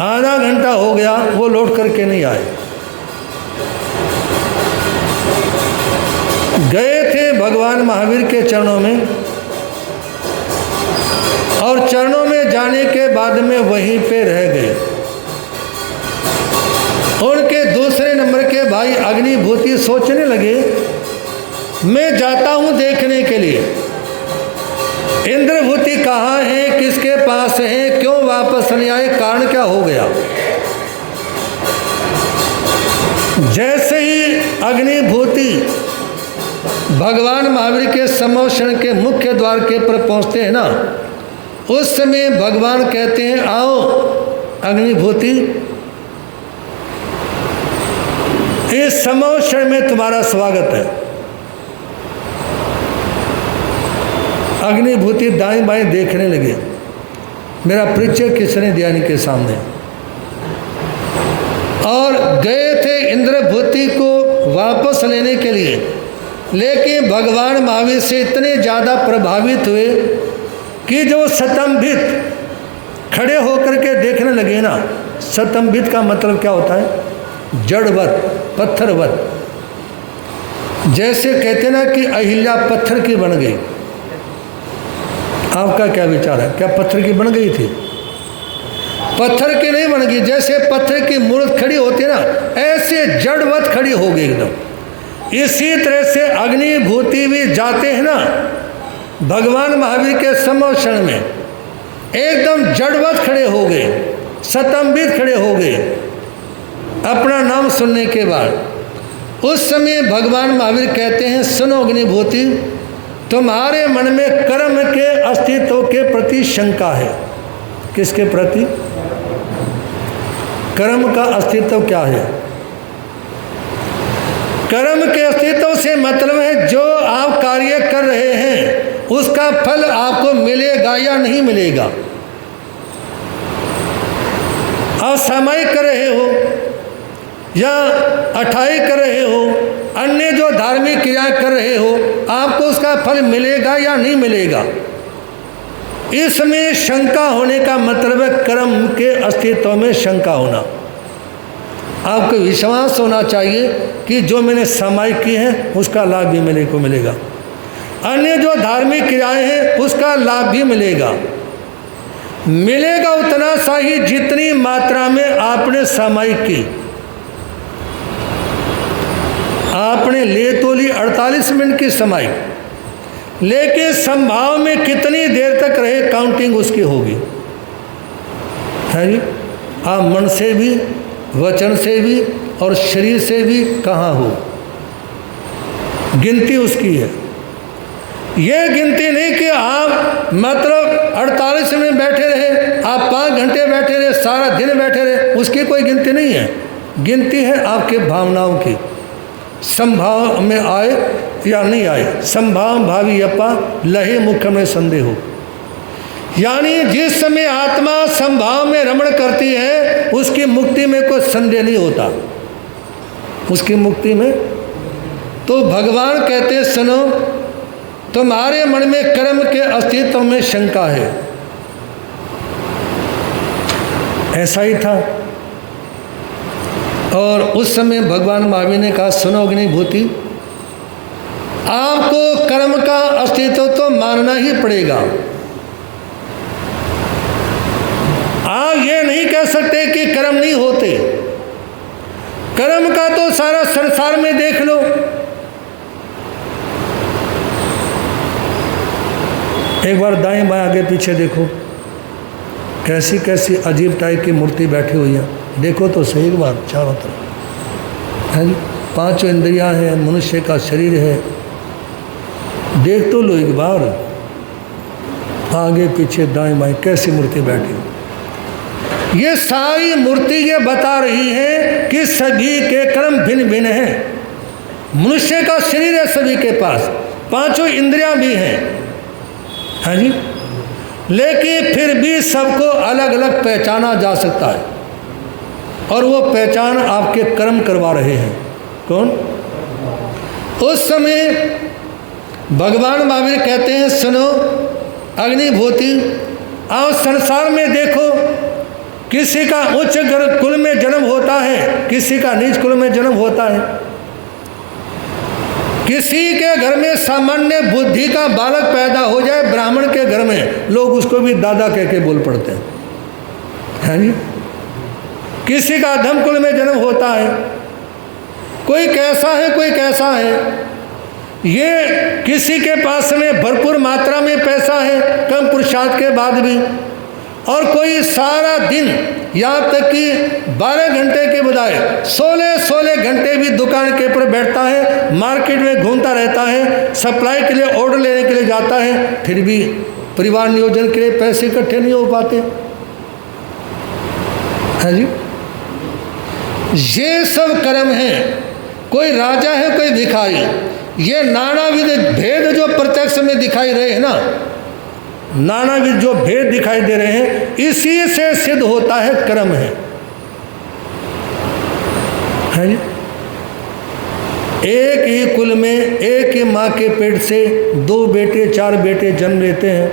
आधा घंटा हो गया, वो लौट करके नहीं आए। गए थे भगवान महावीर के चरणों में और चरणों में जाने के बाद में वहीं पे रह गए। उनके दूसरे नंबर के भाई अग्निभूति सोचने लगे मैं जाता हूं देखने के लिए, इंद्रभूति कहाँ है, किसके पास है, क्यों वापस नहीं आए, कारण क्या हो गया। जैसे ही अग्निभूति भगवान महावीर के समोषण के मुख्य द्वार के पर पहुंचते हैं ना, उस समय भगवान कहते हैं आओ अग्निभूति, इस समोषण में तुम्हारा स्वागत है। अग्निभूति दाएं बाएं देखने लगे, मेरा परिचय किसने दिया इनके सामने, और गए थे इंद्रभूति को वापस लेने के लिए। लेकिन भगवान महावीर से इतने ज़्यादा प्रभावित हुए कि जो स्तंभित खड़े होकर के देखने लगे ना, स्तंभित का मतलब क्या होता है, जड़वत, पत्थरवत। जैसे कहते ना कि अहिल्या पत्थर की बन गई। आपका क्या विचार है, क्या पत्थर की बन गई थी? पत्थर की नहीं बन गई, जैसे पत्थर की मूर्त खड़ी होती है ना, ऐसे जड़वत खड़ी हो गई एकदम। इसी तरह से अग्निभूति भी जाते हैं ना भगवान महावीर के समोषण में, एकदम जड़वत खड़े हो गए, स्तंभित खड़े हो गए अपना नाम सुनने के बाद। उस समय भगवान महावीर कहते हैं सुनो अग्निभूति, तुम्हारे मन में कर्म के अस्तित्व के प्रति शंका है। किसके प्रति? कर्म का अस्तित्व क्या है? कर्म के अस्तित्व से मतलब है जो आप कार्य कर रहे हैं उसका फल आपको मिलेगा या नहीं मिलेगा। आप सामायिक कर रहे हो या अठाई कर रहे हो, अन्य जो धार्मिक क्रियाएं कर रहे हो, आपको उसका फल मिलेगा या नहीं मिलेगा। इसमें शंका होने का मतलब है कर्म के अस्तित्व में शंका होना। आपको विश्वास होना चाहिए कि जो मैंने सामायिक की है उसका लाभ भी मेरे को मिलेगा, अन्य जो धार्मिक क्रियाएं हैं उसका लाभ भी मिलेगा। मिलेगा उतना सा ही जितनी मात्रा में आपने सामायिक की। आपने ले तो ली 48 मिनट की सामायिक, लेकिन संभाव में कितनी देर तक रहे काउंटिंग उसकी होगी, है जी। आप मन से भी, वचन से भी और शरीर से भी कहाँ हो, गिनती उसकी है। ये गिनती नहीं कि आप मतलब 48 में बैठे रहे, आप 5 घंटे बैठे रहे, सारा दिन बैठे रहे, उसकी कोई गिनती नहीं है। गिनती है आपके भावनाओं की, संभाव में आए या नहीं आए। संभाव भावी अपा लहे मुख में संदेह हो, यानी जिस समय आत्मा संभाव में रमण करती है उसकी मुक्ति में कोई संदेह नहीं होता, उसकी मुक्ति में। तो भगवान कहते सुनो, तुम्हारे मन में कर्म के अस्तित्व में शंका है। ऐसा ही था। और उस समय भगवान महावीर ने कहा सुनो अग्निभूति, आपको कर्म का अस्तित्व तो मानना ही पड़ेगा। आप ये नहीं कह सकते कि कर्म नहीं होते। कर्म का तो सारा संसार में देख लो। एक बार दाएं बाएं आगे पीछे देखो, कैसी कैसी अजीब टाइप की मूर्ति बैठी हुई है। देखो तो सही एक बार चारों तरफ है जी, 5 इंद्रियां हैं, मनुष्य का शरीर है। देख तो लो एक बार, आगे पीछे दाएं बाएं कैसी मूर्ति बैठी हुई। ये सारी मूर्ति ये बता रही है कि सभी के कर्म भिन्न भिन्न हैं। मनुष्य का शरीर है सभी के पास, 5 इंद्रियां भी हैं, है जी, लेकिन फिर भी सबको अलग अलग पहचाना जा सकता है। और वो पहचान आपके कर्म करवा रहे हैं। कौन? उस समय भगवान महावीर कहते हैं सुनो अग्निभूति, आओ संसार में देखो, किसी का उच्च कुल में जन्म होता है, किसी का नीच कुल में जन्म होता है। किसी के घर में सामान्य बुद्धि का बालक पैदा हो जाए, ब्राह्मण के घर में लोग उसको भी दादा कह के बोल पड़ते हैं, है जी। किसी का अधम कुल में जन्म होता है, कोई कैसा है कोई कैसा है। ये किसी के पास में भरपूर मात्रा में पैसा है कम पुरुषार्थ के बाद भी, और कोई सारा दिन यहाँ तक कि 12 घंटे के बजाय 16 घंटे भी दुकान के ऊपर बैठता है, मार्केट में घूमता रहता है, सप्लाई के लिए ऑर्डर लेने के लिए जाता है, फिर भी परिवार नियोजन के लिए पैसे इकट्ठे नहीं हो पाते, है जी। ये सब कर्म हैं। कोई राजा है कोई भिखारी, ये नानाविध भेद जो प्रत्यक्ष में दिखाई रहे हैं ना, नानाविध जो भेद दिखाई दे रहे हैं, इसी से सिद्ध होता है कर्म है जी। एक ही कुल में एक ही माँ के पेट से 2 बेटे 4 बेटे जन्म लेते हैं।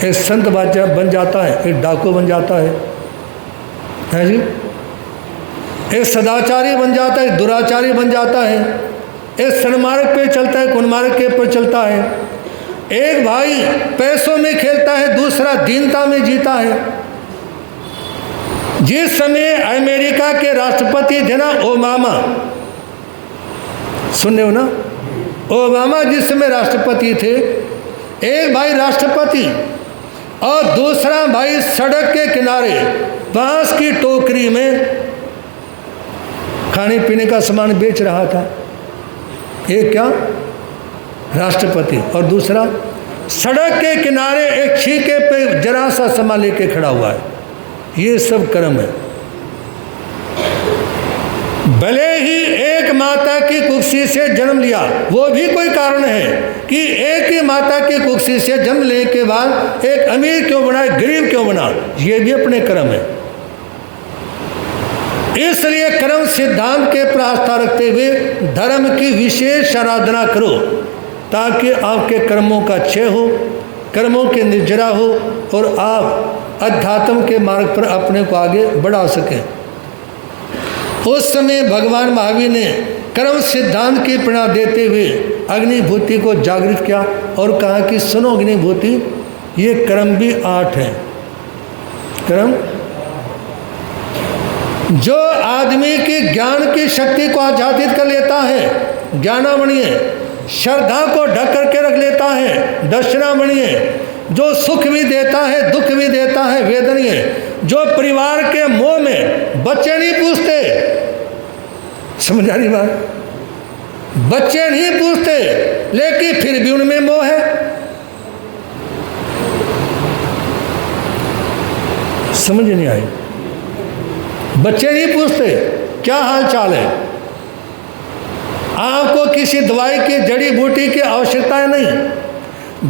एक संत बादशाह बन जाता है, एक डाकू बन जाता है जी। एक सदाचारी बन जाता है, एक दुराचारी बन जाता है। एक सन्मार्ग पे चलता है, कुन्मार्ग के पर चलता है। एक भाई पैसों में खेलता है, दूसरा दीनता में जीता है। जिस समय अमेरिका के राष्ट्रपति थे ना ओबामा, सुन रहे हो ना, ओबामा जिस समय राष्ट्रपति थे, एक भाई राष्ट्रपति और दूसरा भाई सड़क के किनारे बांस की टोकरी में खाने पीने का सामान बेच रहा था। एक क्या राष्ट्रपति और दूसरा सड़क के किनारे एक छीके पे जरा सा सामान लेके खड़ा हुआ है। ये सब कर्म है। भले ही एक माता की कुक्षी से जन्म लिया, वो भी कोई कारण है कि एक ही माता की कुक्षी से जन्म लेने के बाद एक अमीर क्यों बना, गरीब क्यों बना, ये भी अपने कर्म है। इसलिए कर्म सिद्धांत के पर आस्था रखते हुए धर्म की विशेष आराधना करो, ताकि आपके कर्मों का क्षय हो, कर्मों के निर्जरा हो और आप अध्यात्म के मार्ग पर अपने को आगे बढ़ा सकें। उस समय भगवान महावीर ने कर्म सिद्धांत की प्रेरणा देते हुए अग्निभूति को जागृत किया और कहा कि सुनो अग्निभूति, ये कर्म भी 8 हैं। कर्म जो आदमी की ज्ञान की शक्ति को आच्छादित कर लेता है, ज्ञानामणि, श्रद्धा को ढक करके रख लेता है, दर्शनामणि, जो सुख भी देता है दुख भी देता है, वेदनीय, जो परिवार के मोह में बच्चे नहीं पूछते, समझ आ रही बात, बच्चे नहीं पूछते, लेकिन फिर भी उनमें मोह है। समझ नहीं आई। बच्चे नहीं पूछते क्या हाल चाल है, आपको किसी दवाई की जड़ी बूटी की आवश्यकता है नहीं,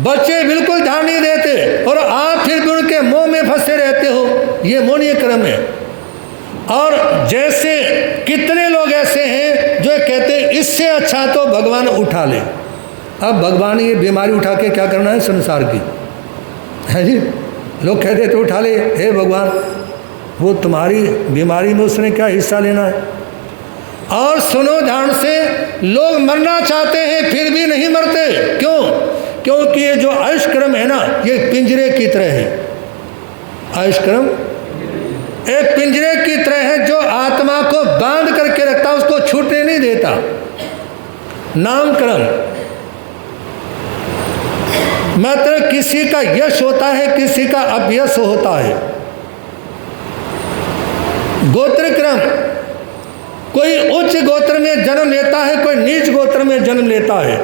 बच्चे बिल्कुल ध्यान नहीं देते और आप फिर भी उनके मोह में फंसे रहते हो। ये मोहनीय क्रम है। और जैसे कितने लोग ऐसे हैं जो कहते हैं इससे अच्छा तो भगवान उठा ले। अब भगवान ये बीमारी उठा के क्या करना है संसार की, है जी। लोग कहते तो उठा ले, हे भगवान वो तुम्हारी बीमारी में उसने क्या हिस्सा लेना है। और सुनो ध्यान से, लोग मरना चाहते हैं फिर भी नहीं मरते। क्यों? क्योंकि ये जो आयुष क्रम है ना, ये पिंजरे की तरह है। आयुष क्रम एक पिंजरे की तरह है जो आत्मा को बांध करके रखता, उसको छूटने नहीं देता। नामकरण मात्र किसी का यश होता है, किसी का अपयश होता है। गोत्र क्रम, कोई उच्च गोत्र में जन्म लेता है, कोई नीच गोत्र में जन्म लेता है।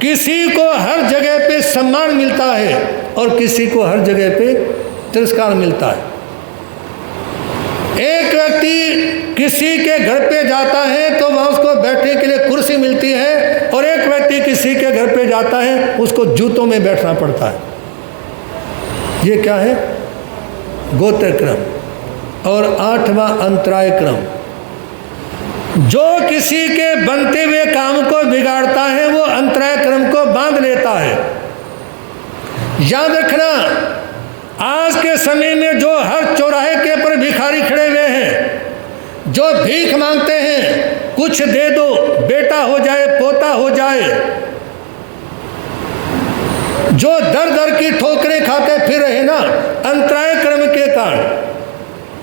किसी को हर जगह पे सम्मान मिलता है और किसी को हर जगह पे तिरस्कार मिलता है। एक व्यक्ति किसी के घर पे जाता है तो वहाँ उसको बैठने के लिए कुर्सी मिलती है, और एक व्यक्ति किसी के घर पे जाता है उसको जूतों में बैठना पड़ता है। ये क्या है? गोत्र क्रम। और 8वां अंतराय क्रम, जो किसी के बनते हुए काम को बिगाड़ता है वो अंतराय क्रम को बांध लेता है। याद रखना, आज के समय में जो हर चौराहे के पर भिखारी खड़े हुए हैं, जो भीख मांगते हैं, कुछ दे दो, बेटा हो जाए, पोता हो जाए, जो दर दर की ठोकरें खाते फिर रहे ना, अंतराय क्रम के कारण।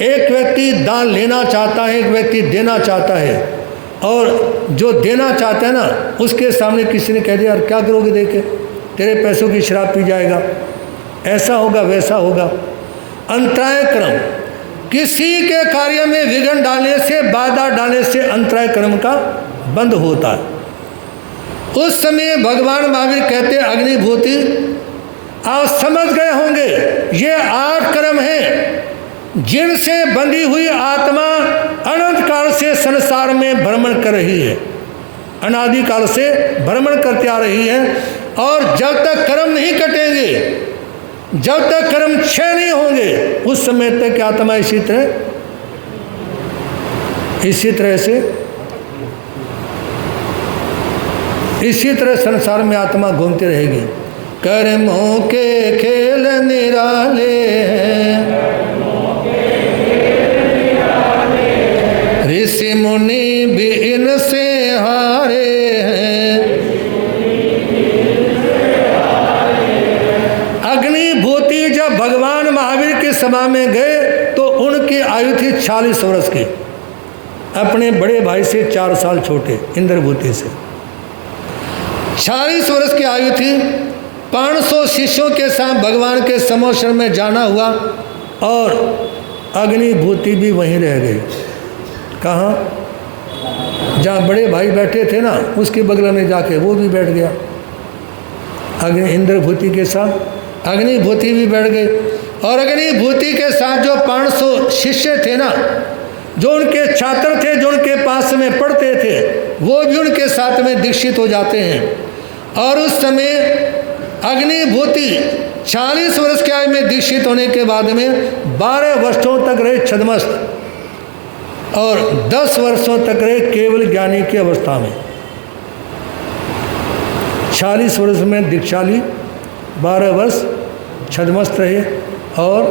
एक व्यक्ति दान लेना चाहता है, एक व्यक्ति देना चाहता है, और जो देना चाहता है ना उसके सामने किसी ने कह दिया यार क्या करोगे देके, तेरे पैसों की शराब पी जाएगा, ऐसा होगा वैसा होगा। अंतराय क्रम, किसी के कार्य में विघ्न डालने से, बाधा डालने से अंतराय क्रम का बंद होता है। उस समय भगवान महावीर कहते हैं अग्निभूति, आप समझ गए होंगे ये 8 क्रम हैं जिनसे बंधी हुई आत्मा अनंत काल से संसार में भ्रमण कर रही है, अनादिकाल से भ्रमण करते आ रही है। और जब तक कर्म नहीं कटेंगे, जब तक कर्म क्षय नहीं होंगे, उस समय तक आत्मा इसी तरह संसार में आत्मा घूमती रहेगी। कर्मों के खेल निराले हैं, ऋषि मुनि भी इनसे हारे हैं। अग्निभूति जब भगवान महावीर की सभा में गए तो उनकी आयु थी 40 वर्ष की, अपने बड़े भाई से 4 साल छोटे इंद्रभूति से। 40 वर्ष की आयु थी। 500 शिष्यों के साथ भगवान के समोषण में जाना हुआ और अग्निभूति भी वहीं रह गई। कहाँ? जहाँ बड़े भाई बैठे थे ना उसके बगल में जाके वो भी बैठ गया इंद्रभूति के साथ। अग्निभूति भी बैठ गए और अग्निभूति के साथ जो 500 शिष्य थे ना, जो उनके छात्र थे, जो उनके पास में पढ़ते थे, वो भी उनके साथ में दीक्षित हो जाते हैं। और उस समय अग्निभूति 40 वर्ष की आयु में दीक्षित होने के बाद में 12 वर्षों तक रहे छद्मस्त और 10 वर्षों तक रहे केवल ज्ञानी की अवस्था में। 40 वर्ष में दीक्षा ली, 12 वर्ष छद्मस्त रहे और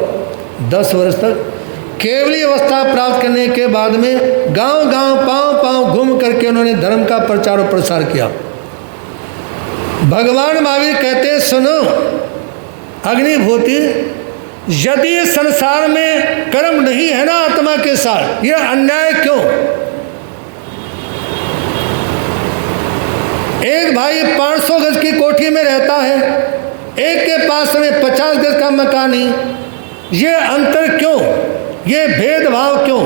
10 वर्ष तक केवली अवस्था प्राप्त करने के बाद में गांव-गांव पांव-पांव घूम करके उन्होंने धर्म का प्रचार और प्रसार किया। भगवान महावीर कहते हैं सुनो अग्निभूति, यदि संसार में कर्म नहीं है ना आत्मा के साथ, यह अन्याय क्यों? एक भाई 500 गज की कोठी में रहता है, एक के पास में 50 गज का मकान ही, ये अंतर क्यों? ये भेदभाव क्यों?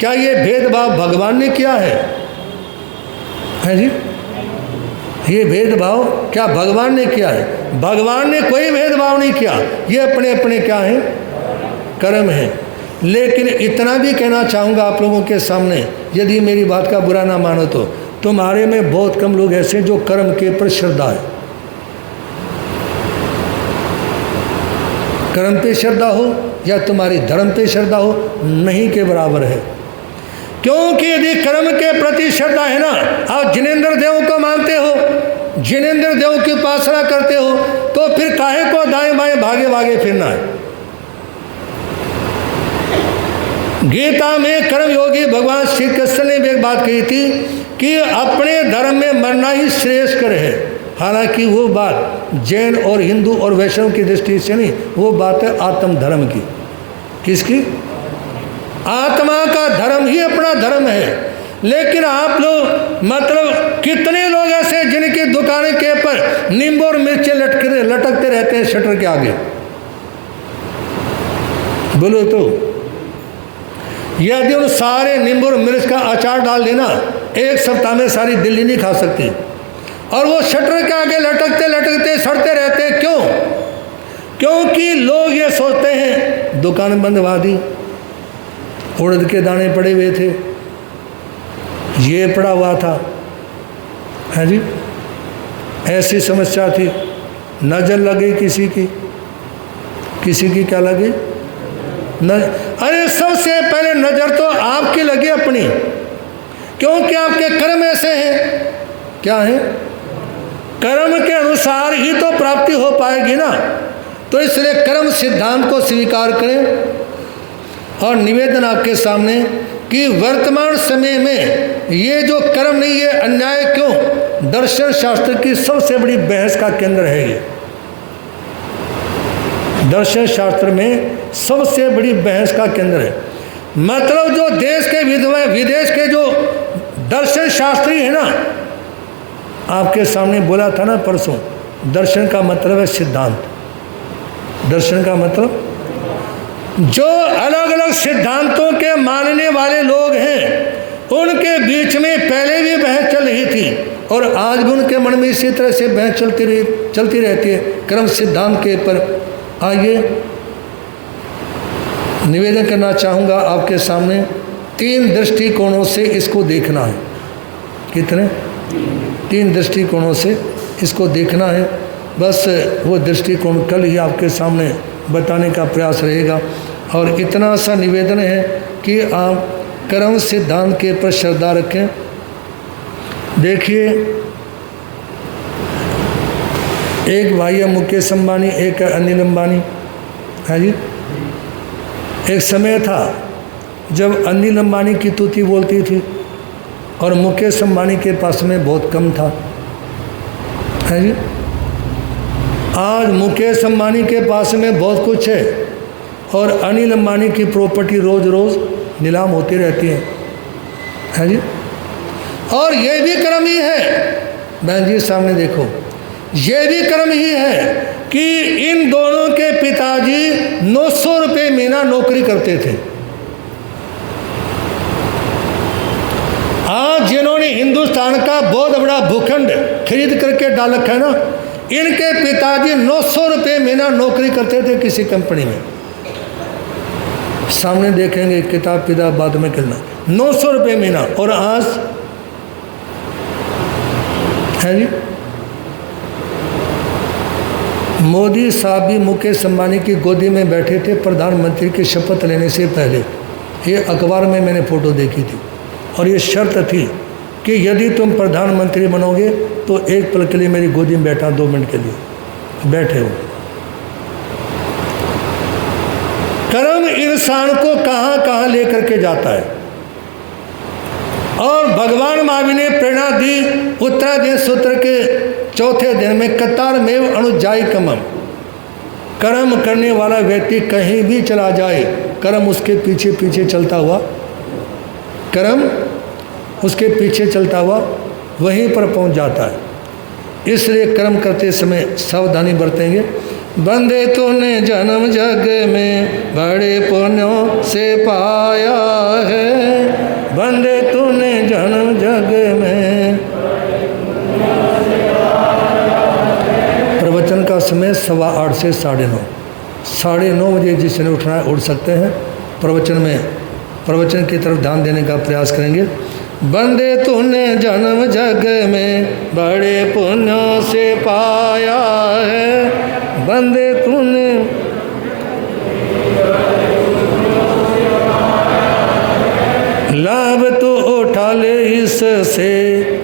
क्या ये भेदभाव भगवान ने किया है जी? ये भेदभाव क्या भगवान ने किया है? भगवान ने कोई भेदभाव नहीं किया, ये अपने अपने क्या हैं? कर्म हैं। लेकिन इतना भी कहना चाहूँगा आप लोगों के सामने, यदि मेरी बात का बुरा ना मानो तो तुम्हारे में बहुत कम लोग ऐसे जो कर्म के ऊपर श्रद्धा है। कर्म पे श्रद्धा हो या तुम्हारी धर्म पे श्रद्धा हो, नहीं के बराबर है। क्योंकि यदि कर्म के प्रति श्रद्धा है ना, आप जिनेंद्र देव को मानते हो, जिनेंद्र देव की उपासना करते हो, तो फिर काहे को दाएं बाएं भागे भागे फिरना है? गीता में कर्म योगी भगवान श्री कृष्ण ने भी एक बात कही थी कि अपने धर्म में मरना ही श्रेयस्कर है। हालांकि वो बात जैन और हिंदू और वैष्णव की दृष्टि से नहीं, वो बात है आत्म धर्म की। किसकी? आत्मा का धर्म ही अपना धर्म है। लेकिन आप लोग मतलब कितने लोग ऐसे जिनकी दुकान के ऊपर नींबू और मिर्चें लटकते रहते हैं शटर के आगे? बोलो तो। यदि उन सारे नींबू और मिर्च का अचार डाल देना, एक सप्ताह में सारी दिल्ली नहीं खा सकती। और वो शटर के आगे लटकते लटकते सड़ते रहते हैं। क्यों? क्योंकि लोग ये सोचते हैं दुकान बंद हुआ दी, उड़द के दाने पड़े हुए थे, ये पड़ा हुआ था, है जी, ऐसी समस्या थी, नजर लगी किसी की क्या लगी? अरे सबसे पहले नजर तो आपकी लगी अपनी, क्योंकि आपके कर्म ऐसे हैं। क्या है? कर्म के अनुसार ही तो प्राप्ति हो पाएगी ना। तो इसलिए कर्म सिद्धांत को स्वीकार करें। और निवेदन आपके सामने कि वर्तमान समय में ये जो कर्म नहीं, ये अन्याय क्यों? दर्शन शास्त्र की सबसे बड़ी बहस का केंद्र है ये। दर्शन शास्त्र में सबसे बड़ी बहस का केंद्र है। मतलब जो देश के विदेश के जो दर्शन शास्त्री है ना, आपके सामने बोला था ना परसों, दर्शन का मतलब है सिद्धांत। दर्शन का मतलब जो अलग अलग सिद्धांतों के मानने वाले लोग हैं, उनके बीच में पहले भी बहस चल रही थी और आज भी उनके मन में इसी तरह से बहस चलती रहती है कर्म सिद्धांत के ऊपर। आइए निवेदन करना चाहूँगा आपके सामने, 3 दृष्टिकोणों से इसको देखना है। कितने? 3 दृष्टिकोणों से इसको देखना है। बस वो दृष्टिकोण कल ही आपके सामने बताने का प्रयास रहेगा। और इतना सा निवेदन है कि आप कर्म सिद्धांत के ऊपर श्रद्धा रखें। देखिए, एक भाई है मुकेश अंबानी, एक है अनिल अंबानी, है जी। एक समय था जब अनिल अंबानी की तूती बोलती थी और मुकेश अंबानी के पास में बहुत कम था, है जी। आज मुकेश अंबानी के पास में बहुत कुछ है और अनिल अंबानी की प्रॉपर्टी रोज रोज नीलाम होती रहती है जी। और ये भी कर्म ही है बहन जी, सामने देखो, ये भी कर्म ही है कि इन दोनों के पिताजी 900 रुपये महीना नौकरी करते थे। आज जिन्होंने हिंदुस्तान का बहुत बड़ा भूखंड खरीद करके डाल रखा है ना, इनके पिताजी 900 रुपये महीना नौकरी करते थे किसी कंपनी में। सामने देखेंगे, किताब किताब बाद में करना, 900 रुपये महीना। और आज है जी, मोदी साहब भी मुकेश अंबानी की गोदी में बैठे थे प्रधानमंत्री की शपथ लेने से पहले। ये अखबार में मैंने फ़ोटो देखी थी। और ये शर्त थी कि यदि तुम प्रधानमंत्री बनोगे तो एक पल के लिए मेरी गोदी में बैठा, 2 मिनट के लिए बैठे हो। कर्म इंसान को कहाँ कहाँ लेकर के जाता है। और भगवान महावीर ने प्रेरणा दी उत्तराधीन सूत्र के 4थे दिन में, कतार में अनुजाई कमम। कर्म करने वाला व्यक्ति कहीं भी चला जाए, कर्म उसके पीछे पीछे चलता हुआ, कर्म उसके पीछे चलता हुआ वहीं पर पहुंच जाता है। इसलिए कर्म करते समय सावधानी बरतेंगे। बंदे तूने जन्म जग में बड़े पुण्यों से पाया है, बंदे तूने जन्म जग में 8:15 से 9:30। 9:30 बजे जिसने उठना है उठ सकते हैं। प्रवचन की तरफ ध्यान देने का प्रयास करेंगे। बंदे तूने जन्म जग में बड़े पुण्यों से पाया है, बंदे तूने लाभ तो उठा ले इससे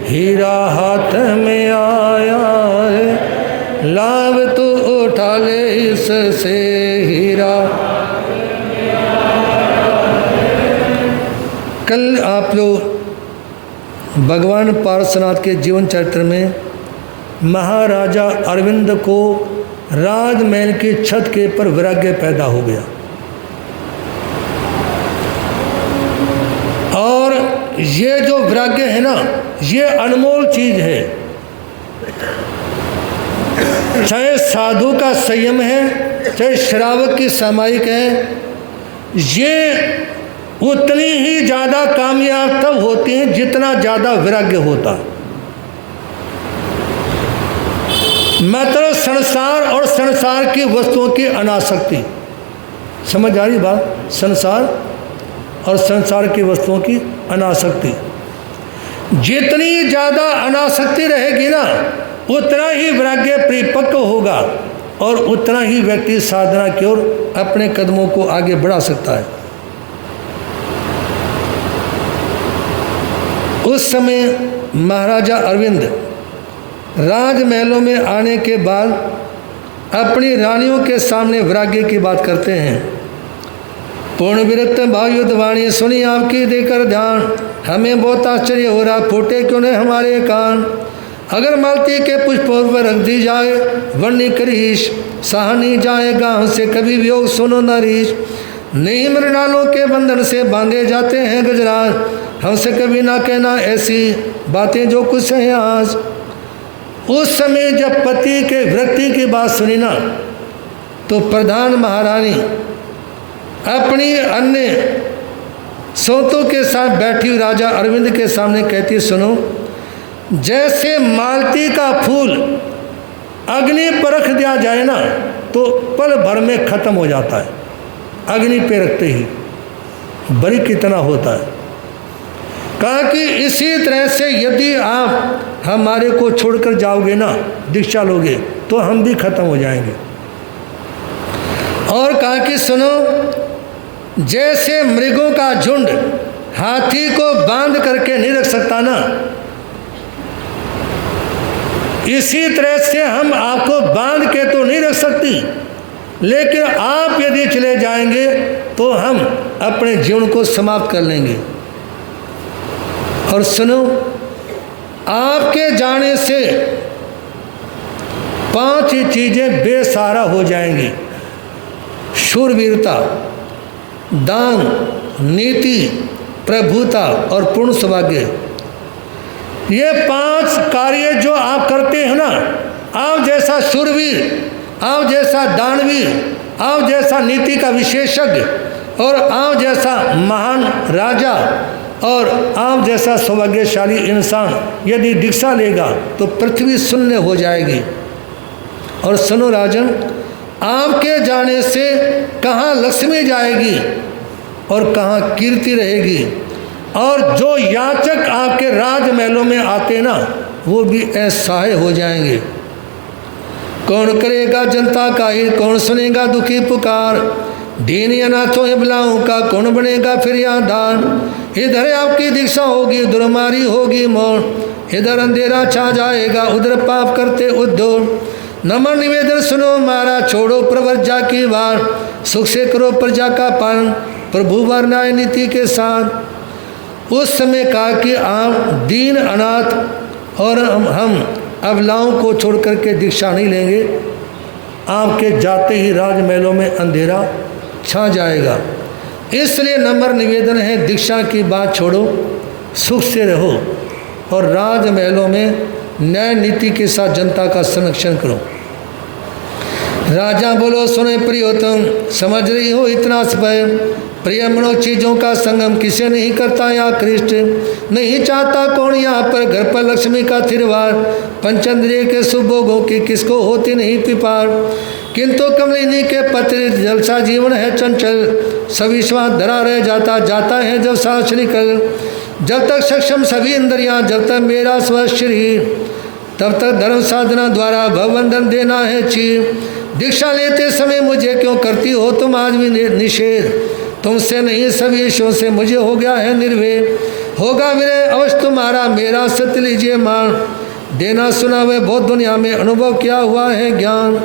हीरा हाथ में आया है, लाभ तो उठा ले इससे हीरा। कल आप लोग भगवान पार्श्वनाथ के जीवन चरित्र में महाराजा अरविंद को राजमहल की छत के ऊपर वैराग्य पैदा हो गया और ये जो वैराग्य है ना, ये अनमोल चीज है। चाहे साधु का संयम है, चाहे श्रावक की सामायिक है, ये उतनी ही ज़्यादा कामयाब तब होती हैं जितना ज़्यादा वैराग्य होता। मतलब संसार और संसार की वस्तुओं की अनासक्ति, समझ आ रही बात? संसार और संसार की वस्तुओं की अनासक्ति, जितनी ज़्यादा अनासक्ति रहेगी ना, उतना ही वैराग्य परिपक्व होगा और उतना ही व्यक्ति साधना की ओर अपने कदमों को आगे बढ़ा सकता है। उस समय महाराजा अरविंद राजमहलों में आने के बाद अपनी रानियों के सामने वैराग्य की बात करते हैं। पूर्ण विरक्त भावयुद्ध वाणी सुनी आपकी देकर ध्यान, हमें बहुत आश्चर्य हो रहा, फूटे क्यों नहीं हमारे कान। अगर मालती के पुष्पों पर रख दी जाए वर्णी करीश, सहानी जाए गांव से कभी वियोग सुनो नरीश। नहीं मृणालों के बंधन से बांधे जाते हैं गजराज, हमसे कभी ना कहना ऐसी बातें जो कुछ हैं आज। उस समय जब पति के विरक्ति की बात सुनी ना, तो प्रधान महारानी अपनी अन्य सोतों के साथ बैठी हुई राजा अरविंद के सामने कहती, सुनो, जैसे मालती का फूल अग्नि पर रख दिया जाए ना तो पल भर में खत्म हो जाता है, अग्नि पे रखते ही बड़ी कितना होता है। कहा कि इसी तरह से यदि आप हमारे को छोड़कर जाओगे ना, दीक्षा लोगे, तो हम भी खत्म हो जाएंगे। और कहा कि सुनो, जैसे मृगों का झुंड हाथी को बांध करके नहीं रख सकता ना, इसी तरह से हम आपको बांध के तो नहीं रख सकती, लेकिन आप यदि चले जाएंगे तो हम अपने जीवन को समाप्त कर लेंगे। और सुनो, आपके जाने से 5 ही चीजें बेसहारा हो जाएंगी: शूरवीरता, दान, नीति, प्रभुता और पूर्ण सौभाग्य। ये 5 कार्य जो आप करते हैं ना, आप जैसा शूरवीर, आप जैसा दानवीर, आप जैसा नीति का विशेषज्ञ और आप जैसा महान राजा और आप जैसा सौभाग्यशाली इंसान यदि दीक्षा लेगा तो पृथ्वी शून्य हो जाएगी। और सुनो राजन, आपके जाने से कहाँ लक्ष्मी जाएगी और कहाँ कीर्ति रहेगी, और जो याचक आपके राजमहलों में आते ना, वो भी असहाय हो जाएंगे। कौन करेगा जनता का हित, कौन सुनेगा दुखी पुकार, दीन अनाथों बलाओं का कौन बनेगा फिर यादान। इधर आपकी दीक्षा होगी, दुर्मारी होगी मौन, इधर अंधेरा छा जाएगा, उधर पाप करते उद्योग। नमन निवेदन सुनो मारा, छोड़ो प्रवर्जा की वार, सुख से करो प्रजा का पालन, प्रभु वर न्याय नीति के साथ। उस समय कहा कि आप दीन अनाथ और हम अबलाओं को छोड़ करके दीक्षा नहीं लेंगे, आपके जाते ही राजमहलों में अंधेरा छा जाएगा। इसलिए नम्र निवेदन है, दीक्षा की बात छोड़ो, सुख से रहो और राजमहलों में न्याय नीति के साथ जनता का संरक्षण करो। राजा बोलो सुने प्रियोतम, समझ रही हो इतना समय, प्रिय मनो चीज़ों का संगम किसे नहीं करता या कृष्ण नहीं चाहता कौन यहाँ पर घर पर लक्ष्मी का थिरवार, पंचेंद्रिय के सुभोगों की किसको होती नहीं पिपार। किंतु कमलिनी के पत्र जलसा जीवन है चंचल, सभी श्वास धरा रह जाता है जब सांस निकल। जब तक सक्षम सभी इंद्रियां, जब तक मेरा स्वस्थ शरीर, तब तक धर्म साधना द्वारा भवबंधन देना है चीर। दीक्षा लेते समय मुझे क्यों करती हो तुम आज भी निषेध, तुमसे नहीं सभी ईश्वर से मुझे हो गया है निर्वेद। होगा विनय अवश्य तुम्हारा, मेरा सत्य लीजिए मान, देना सुना वह बहुत दुनिया में अनुभव किया हुआ है ज्ञान।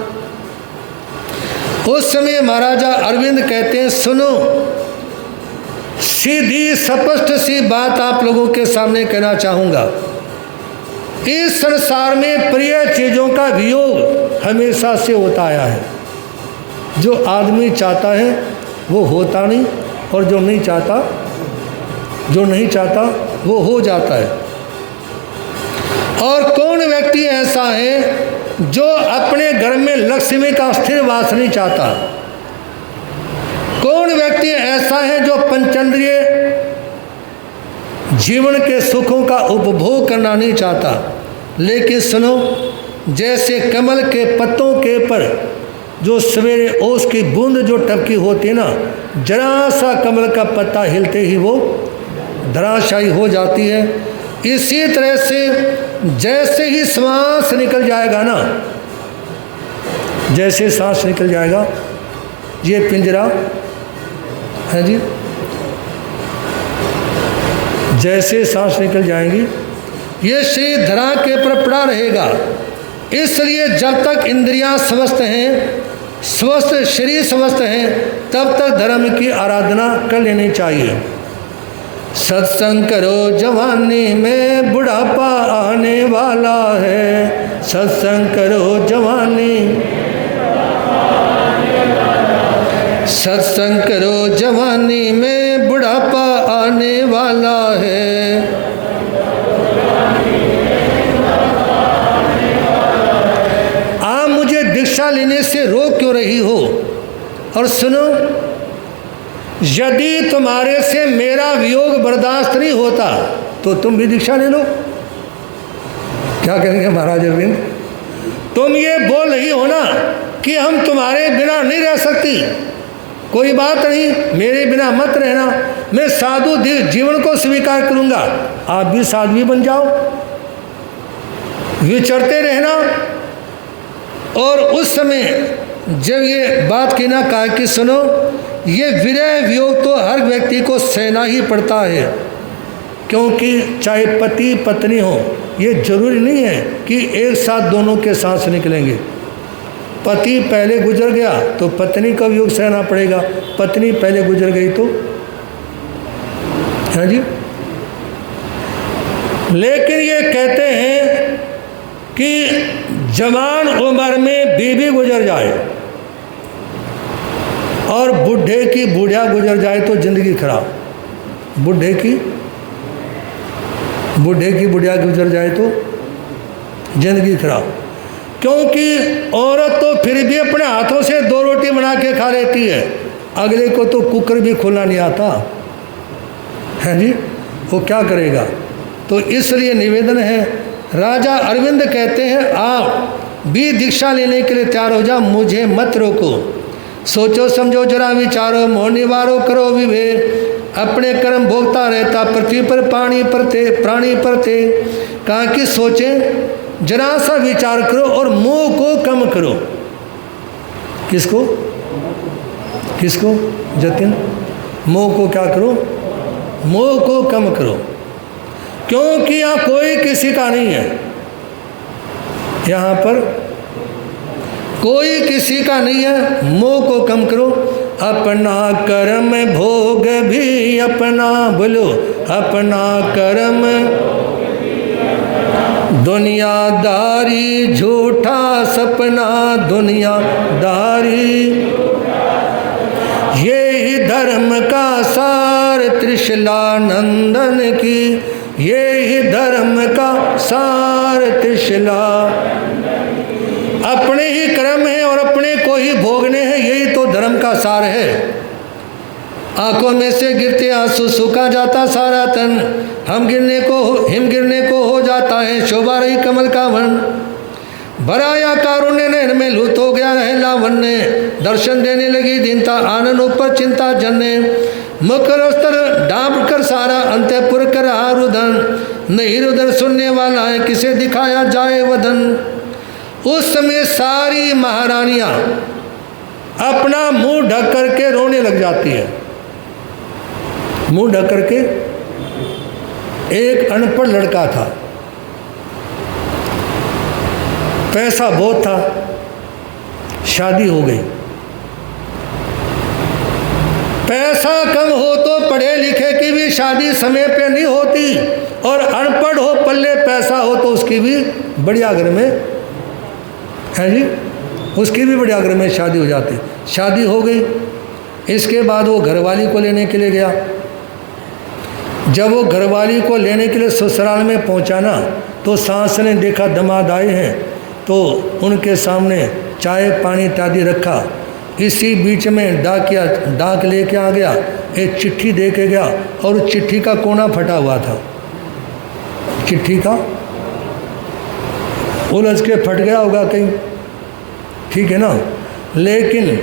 उस समय महाराजा अरविंद कहते हैं सुनो, सीधी स्पष्ट सी बात आप लोगों के सामने कहना चाहूँगा। इस संसार में प्रिय चीज़ों का वियोग हमेशा से होता आया है। जो आदमी चाहता है वो होता नहीं, और जो नहीं चाहता वो हो जाता है। और कौन व्यक्ति ऐसा है जो अपने घर में लक्ष्मी का स्थिर वास नहीं चाहता? कौन व्यक्ति ऐसा है जो पंचेंद्रिय जीवन के सुखों का उपभोग करना नहीं चाहता? लेकिन सुनो, जैसे कमल के पत्तों के पर जो सवेरे ओस की बूंद जो टपकी होती है ना, जरा सा कमल का पत्ता हिलते ही वो धराशायी हो जाती है। इसी तरह से जैसे ही सांस निकल जाएगा ना, जैसे सांस निकल जाएगा, ये पिंजरा है जी, जैसे सांस निकल जाएंगी ये शरीर धरा के पर पड़ा रहेगा। इसलिए जब तक इंद्रियां स्वस्थ हैं, स्वस्थ शरीर स्वस्थ हैं, तब तक धर्म की आराधना कर लेनी चाहिए। सत्संग करो जवानी में बुढ़ापा आने वाला है, सत्संग करो जवानी, सत्संग करो जवानी में बुढ़ापा आने वाला है। आप मुझे दीक्षा लेने से रोक क्यों रही हो? और सुनो, यदि तुम्हारे से मेरा वियोग बर्दाश्त नहीं होता तो तुम भी दीक्षा ले लो। क्या कहेंगे महाराज अरविंद? तुम ये बोल रही हो ना कि हम तुम्हारे बिना नहीं रह सकती, कोई बात नहीं, मेरे बिना मत रहना, मैं साधु जीवन को स्वीकार करूंगा, आप भी साध्वी बन जाओ, विचरते रहना। और उस समय जब ये बात की ना, कहा कि सुनो, ये विरह वियोग तो हर व्यक्ति को सहना ही पड़ता है, क्योंकि चाहे पति पत्नी हो, ये जरूरी नहीं है कि एक साथ दोनों के सांस निकलेंगे। पति पहले गुजर गया तो पत्नी का वियोग सहना पड़ेगा, पत्नी पहले गुजर गई तो, हाँ जी। लेकिन ये कहते हैं कि जवान उम्र में बीवी गुजर जाए और बुढ़े की बुढ़िया गुजर जाए तो जिंदगी खराब। बुढ़े की बुढ़िया गुजर जाए तो जिंदगी खराब, क्योंकि औरत तो फिर भी अपने हाथों से 2 रोटी बना के खा लेती है, अगले को तो कुकर भी खोलना नहीं आता है जी, वो क्या करेगा? तो इसलिए निवेदन है, राजा अरविंद कहते हैं आप भी दीक्षा लेने के लिए तैयार हो जाओ, मुझे मत रोको। सोचो समझो जरा विचारो, मोह निवारो करो विवेक, अपने कर्म भोगता रहता पृथ्वी पर प्राणी परते। कहा कि सोचें, जरा सा विचार करो और मोह को कम करो। किसको जतिन? मोह को क्या करो? मोह को कम करो, क्योंकि यहाँ कोई किसी का नहीं है, यहाँ पर कोई किसी का नहीं है। मोह को कम करो, अपना कर्म भोग भी अपना, बोलो अपना कर्म, दुनियादारी झूठा सपना दुनियादारी, ये ही धर्म का सार त्रिशला नंदन की, ये ही धर्म का सार त्रिशला। अपने ही कर्म है और अपने को ही भोगने हैं, यही तो धर्म का सार है। आंखों में से गिरते आंसू, सूखा जाता सारा तन, हिम गिरने को हो जाता है शोभा रही कमल का वन। भराया कारुण्य नैन में लुत हो गया है लावण्य, दर्शन देने लगी दीनता आनंद ऊपर चिंता जन्य। मुकर अस्तर डांप कर सारा अंतपुर कर रुदन, नहीं रुदन सुनने वाला है किसे दिखाया जाए वदन। उस समय सारी महारानियां अपना मुंह ढक करके रोने लग जाती है। मुंह ढक करके, एक अनपढ़ लड़का था, पैसा बहुत था, शादी हो गई। पैसा कम हो तो पढ़े लिखे की भी शादी समय पे नहीं होती, और अनपढ़ हो पल्ले पैसा हो तो उसकी भी बढ़िया घर में है जी, उसकी भी बढ़िया घर में शादी हो जाती। शादी हो गई, इसके बाद वो घरवाली को लेने के लिए गया। जब वो घरवाली को लेने के लिए ससुराल में पहुंचा ना, तो सास ने देखा दामाद आए हैं, तो उनके सामने चाय पानी इत्यादि रखा। इसी बीच में डाक लेके आ गया, एक चिट्ठी दे के गया, और चिट्ठी का कोना फटा हुआ था। चिट्ठी का उलझ के फट गया होगा कहीं, ठीक है ना। लेकिन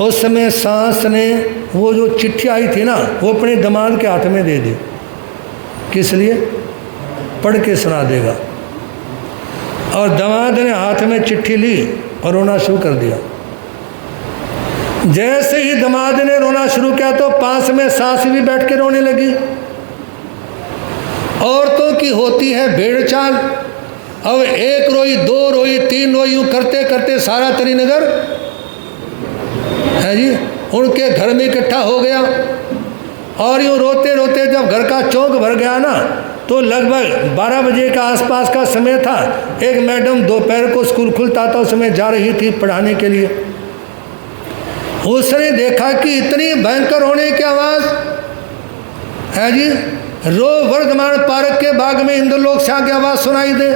उस समय सास ने वो जो चिट्ठी आई थी ना, वो अपने दामाद के हाथ में दे दी। किस लिए? पढ़ के सुना देगा। और दामाद ने हाथ में चिट्ठी ली और रोना शुरू कर दिया। जैसे ही दामाद ने रोना शुरू किया तो पास में सास भी बैठ के रोने लगी। औरतों की होती है भेड़ चाल। अब एक रोई, दो रोई, तीन रोई, यूं करते करते सारा तरीनगर है जी उनके घर में इकट्ठा हो गया। और यूं रोते रोते जब घर का चौक भर गया ना, तो लगभग 12 बजे का आसपास का समय था। एक मैडम दोपहर को स्कूल खुलता था, उस समय जा रही थी पढ़ाने के लिए। उसने देखा कि इतनी भयंकर रोने की आवाज़ है जी, रो वर्धमान पार्क के बाग में इंद्रलोक से आगे आवाज़ सुनाई दे।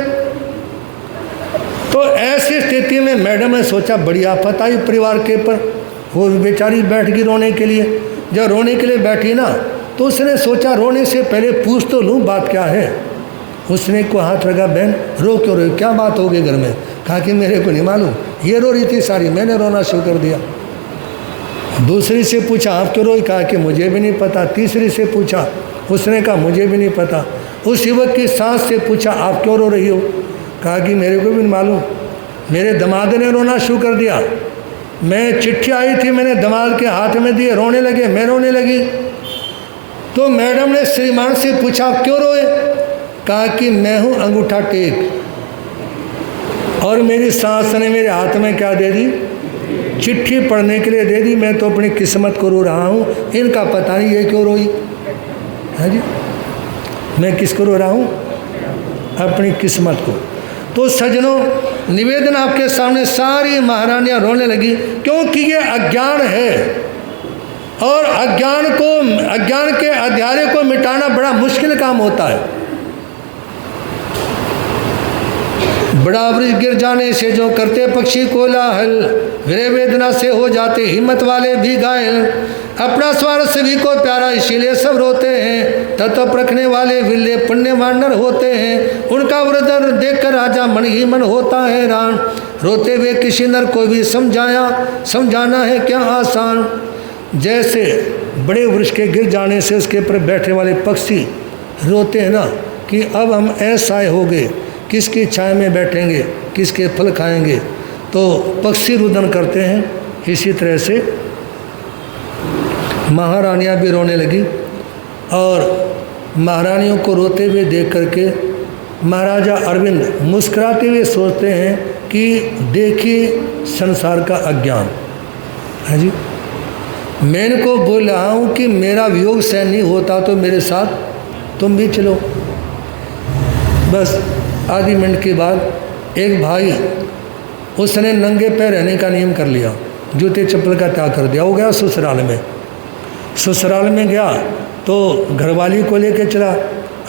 तो ऐसी स्थिति में मैडम ने सोचा बड़ी आफत आई परिवार के पर। वो बेचारी बैठ गई रोने के लिए। जब रोने के लिए बैठी ना, तो उसने सोचा रोने से पहले पूछ तो लूँ बात क्या है। उसने को हाथ लगा, बहन रो क्यों रही, क्या बात हो गई घर में? कहा कि मेरे को नहीं मालूम, ये रो रही थी सारी, मैंने रोना शुरू कर दिया। दूसरी से पूछा आप क्यों रोई? कहा कि मुझे भी नहीं पता। तीसरी से पूछा, उसने कहा मुझे भी नहीं पता। उस युवक की सास से पूछा आप क्यों रो रही हो? कहा कि मेरे को भी नहीं मालूम, मेरे दामाद ने रोना शुरू कर दिया। मैं चिट्ठी आई थी, मैंने दामाद के हाथ में दिए, रोने लगे, मैं रोने लगी। तो मैडम ने श्रीमान से पूछा आप क्यों रोए? कहा कि मैं हूँ अंगूठा टेक, और मेरी सास ने मेरे हाथ में क्या दे दी? चिट्ठी पढ़ने के लिए दे दी। मैं तो अपनी किस्मत को रो रहा हूँ, इनका पता नहीं ये क्यों रोई है जी। मैं किसको रो रहा हूँ? अपनी किस्मत को। तो सज्जनों, निवेदन आपके सामने, सारी महारानियां रोने लगी, क्योंकि ये अज्ञान है, और अज्ञान के अंधेरे को मिटाना बड़ा मुश्किल काम होता है। बड़ा वृक्ष गिर जाने से जो करते पक्षी कोलाहल, वे वेदना से हो जाते हिम्मत वाले भी घायल। अपना स्वार्थ सभी को प्यारा इसीलिए सब रोते हैं, तत्व रखने वाले विल्ले पुण्यवान नर होते हैं। उनका वृदर देखकर राजा मन ही मन होता है हैरान, रोते हुए किसी नर को भी समझाना है क्या आसान। जैसे बड़े वृक्ष के गिर जाने से उसके ऊपर बैठे वाले पक्षी रोते हैं ना, कि अब हम ऐसा हो गए, किसकी छाया में बैठेंगे, किसके फल खाएंगे, तो पक्षी रुदन करते हैं। इसी तरह से महारानियां भी रोने लगी, और महारानियों को रोते हुए देख करके महाराजा अरविंद मुस्कुराते हुए सोचते हैं कि देखिए संसार का अज्ञान है जी। मैं इनको बोल रहा हूँ कि मेरा वियोग सहन नहीं होता तो मेरे साथ तुम भी चलो। बस आधी मिनट के बाद एक भाई, उसने नंगे पैर रहने का नियम कर लिया, जूते चप्पल का त्याग कर दिया। हो गया ससुराल में। ससुराल में गया तो घरवाली को लेके चला।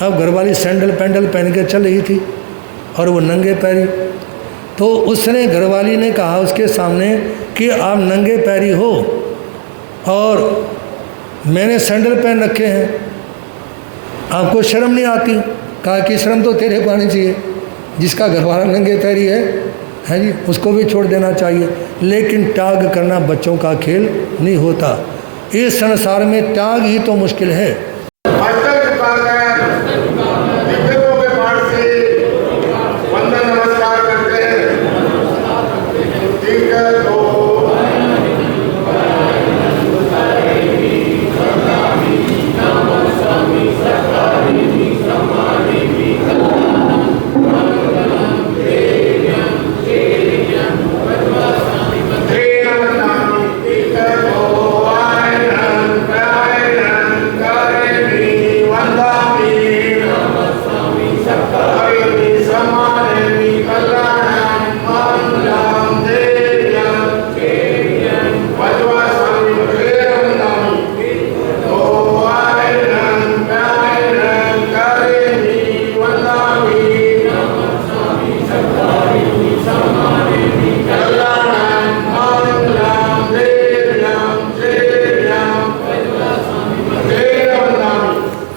अब घरवाली सैंडल पैंडल पहन के चल रही थी और वो नंगे पैरी। तो उसने, घरवाली ने कहा उसके सामने कि आप नंगे पैरी हो और मैंने सैंडल पहन रखे हैं, आपको शर्म नहीं आती? कहा कि शर्म तो तेरे को आनी चाहिए, जिसका घरवाला नंगे पैरी है जी, उसको भी छोड़ देना चाहिए। लेकिन त्याग करना बच्चों का खेल नहीं होता। इस संसार में त्याग ही तो मुश्किल है।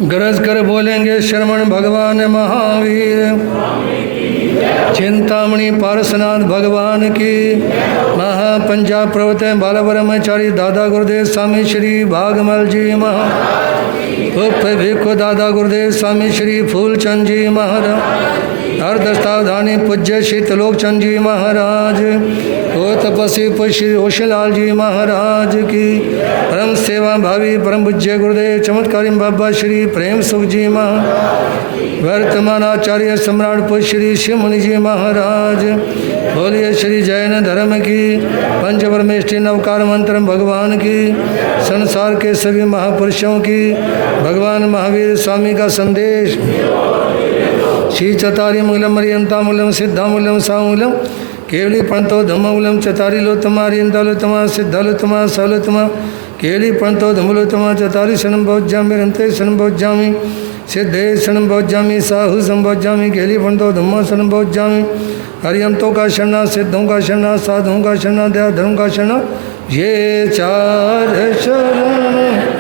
गरज कर बोलेंगे श्रवण भगवान महावीर, चिंतामणि पारसनाथ भगवान की। महापंजा प्रवृत्त बाल ब्रह्मचारी दादा गुरुदेव स्वामी श्री भागमल जी महाराज, उप भिक्खु दादा गुरुदेव स्वामी श्री फूलचंद जी महाराज, अर्धस्तावधानी पूज्य श्री त्रिलोकचंद जी महाराज, ओ तपस्वी पुष्य श्री होशीलाल जी महाराज की। परम सेवा भावी परम पूज्य गुरुदेव चमत्कारी बाबा श्री प्रेम सुख जी महाराज, वर्तमान आचार्य सम्राट पुष्य श्री शिव मुनि जी महाराज। बोलिए श्री जैन धर्म की पंच परमेष्टि नवकार मंत्र भगवान की, संसार के सभी महापुरुषों की, भगवान महावीर स्वामी का संदेश। श्री चतारी मूलम मरियंता मूलम सिद्धा मूलम सामूलम केवली पंतो धम्मूलम चतारी लोतमा रियंतालोतमा सिद्धालोतमा सालोतमा केवली पंतो धम्मलोतमा चतारी शनम भोज्यामि रंते शनम भोज्यामि सिद्धे शनम भोज्यामि साहु संभोज्यामि केवली पंतो धम्मा शनम भोज्यामि। हरियंतों का शरणा, सिद्धों का शरणा, साधुओं का शरणा, दया धर्म का शरणा, ये चार शरण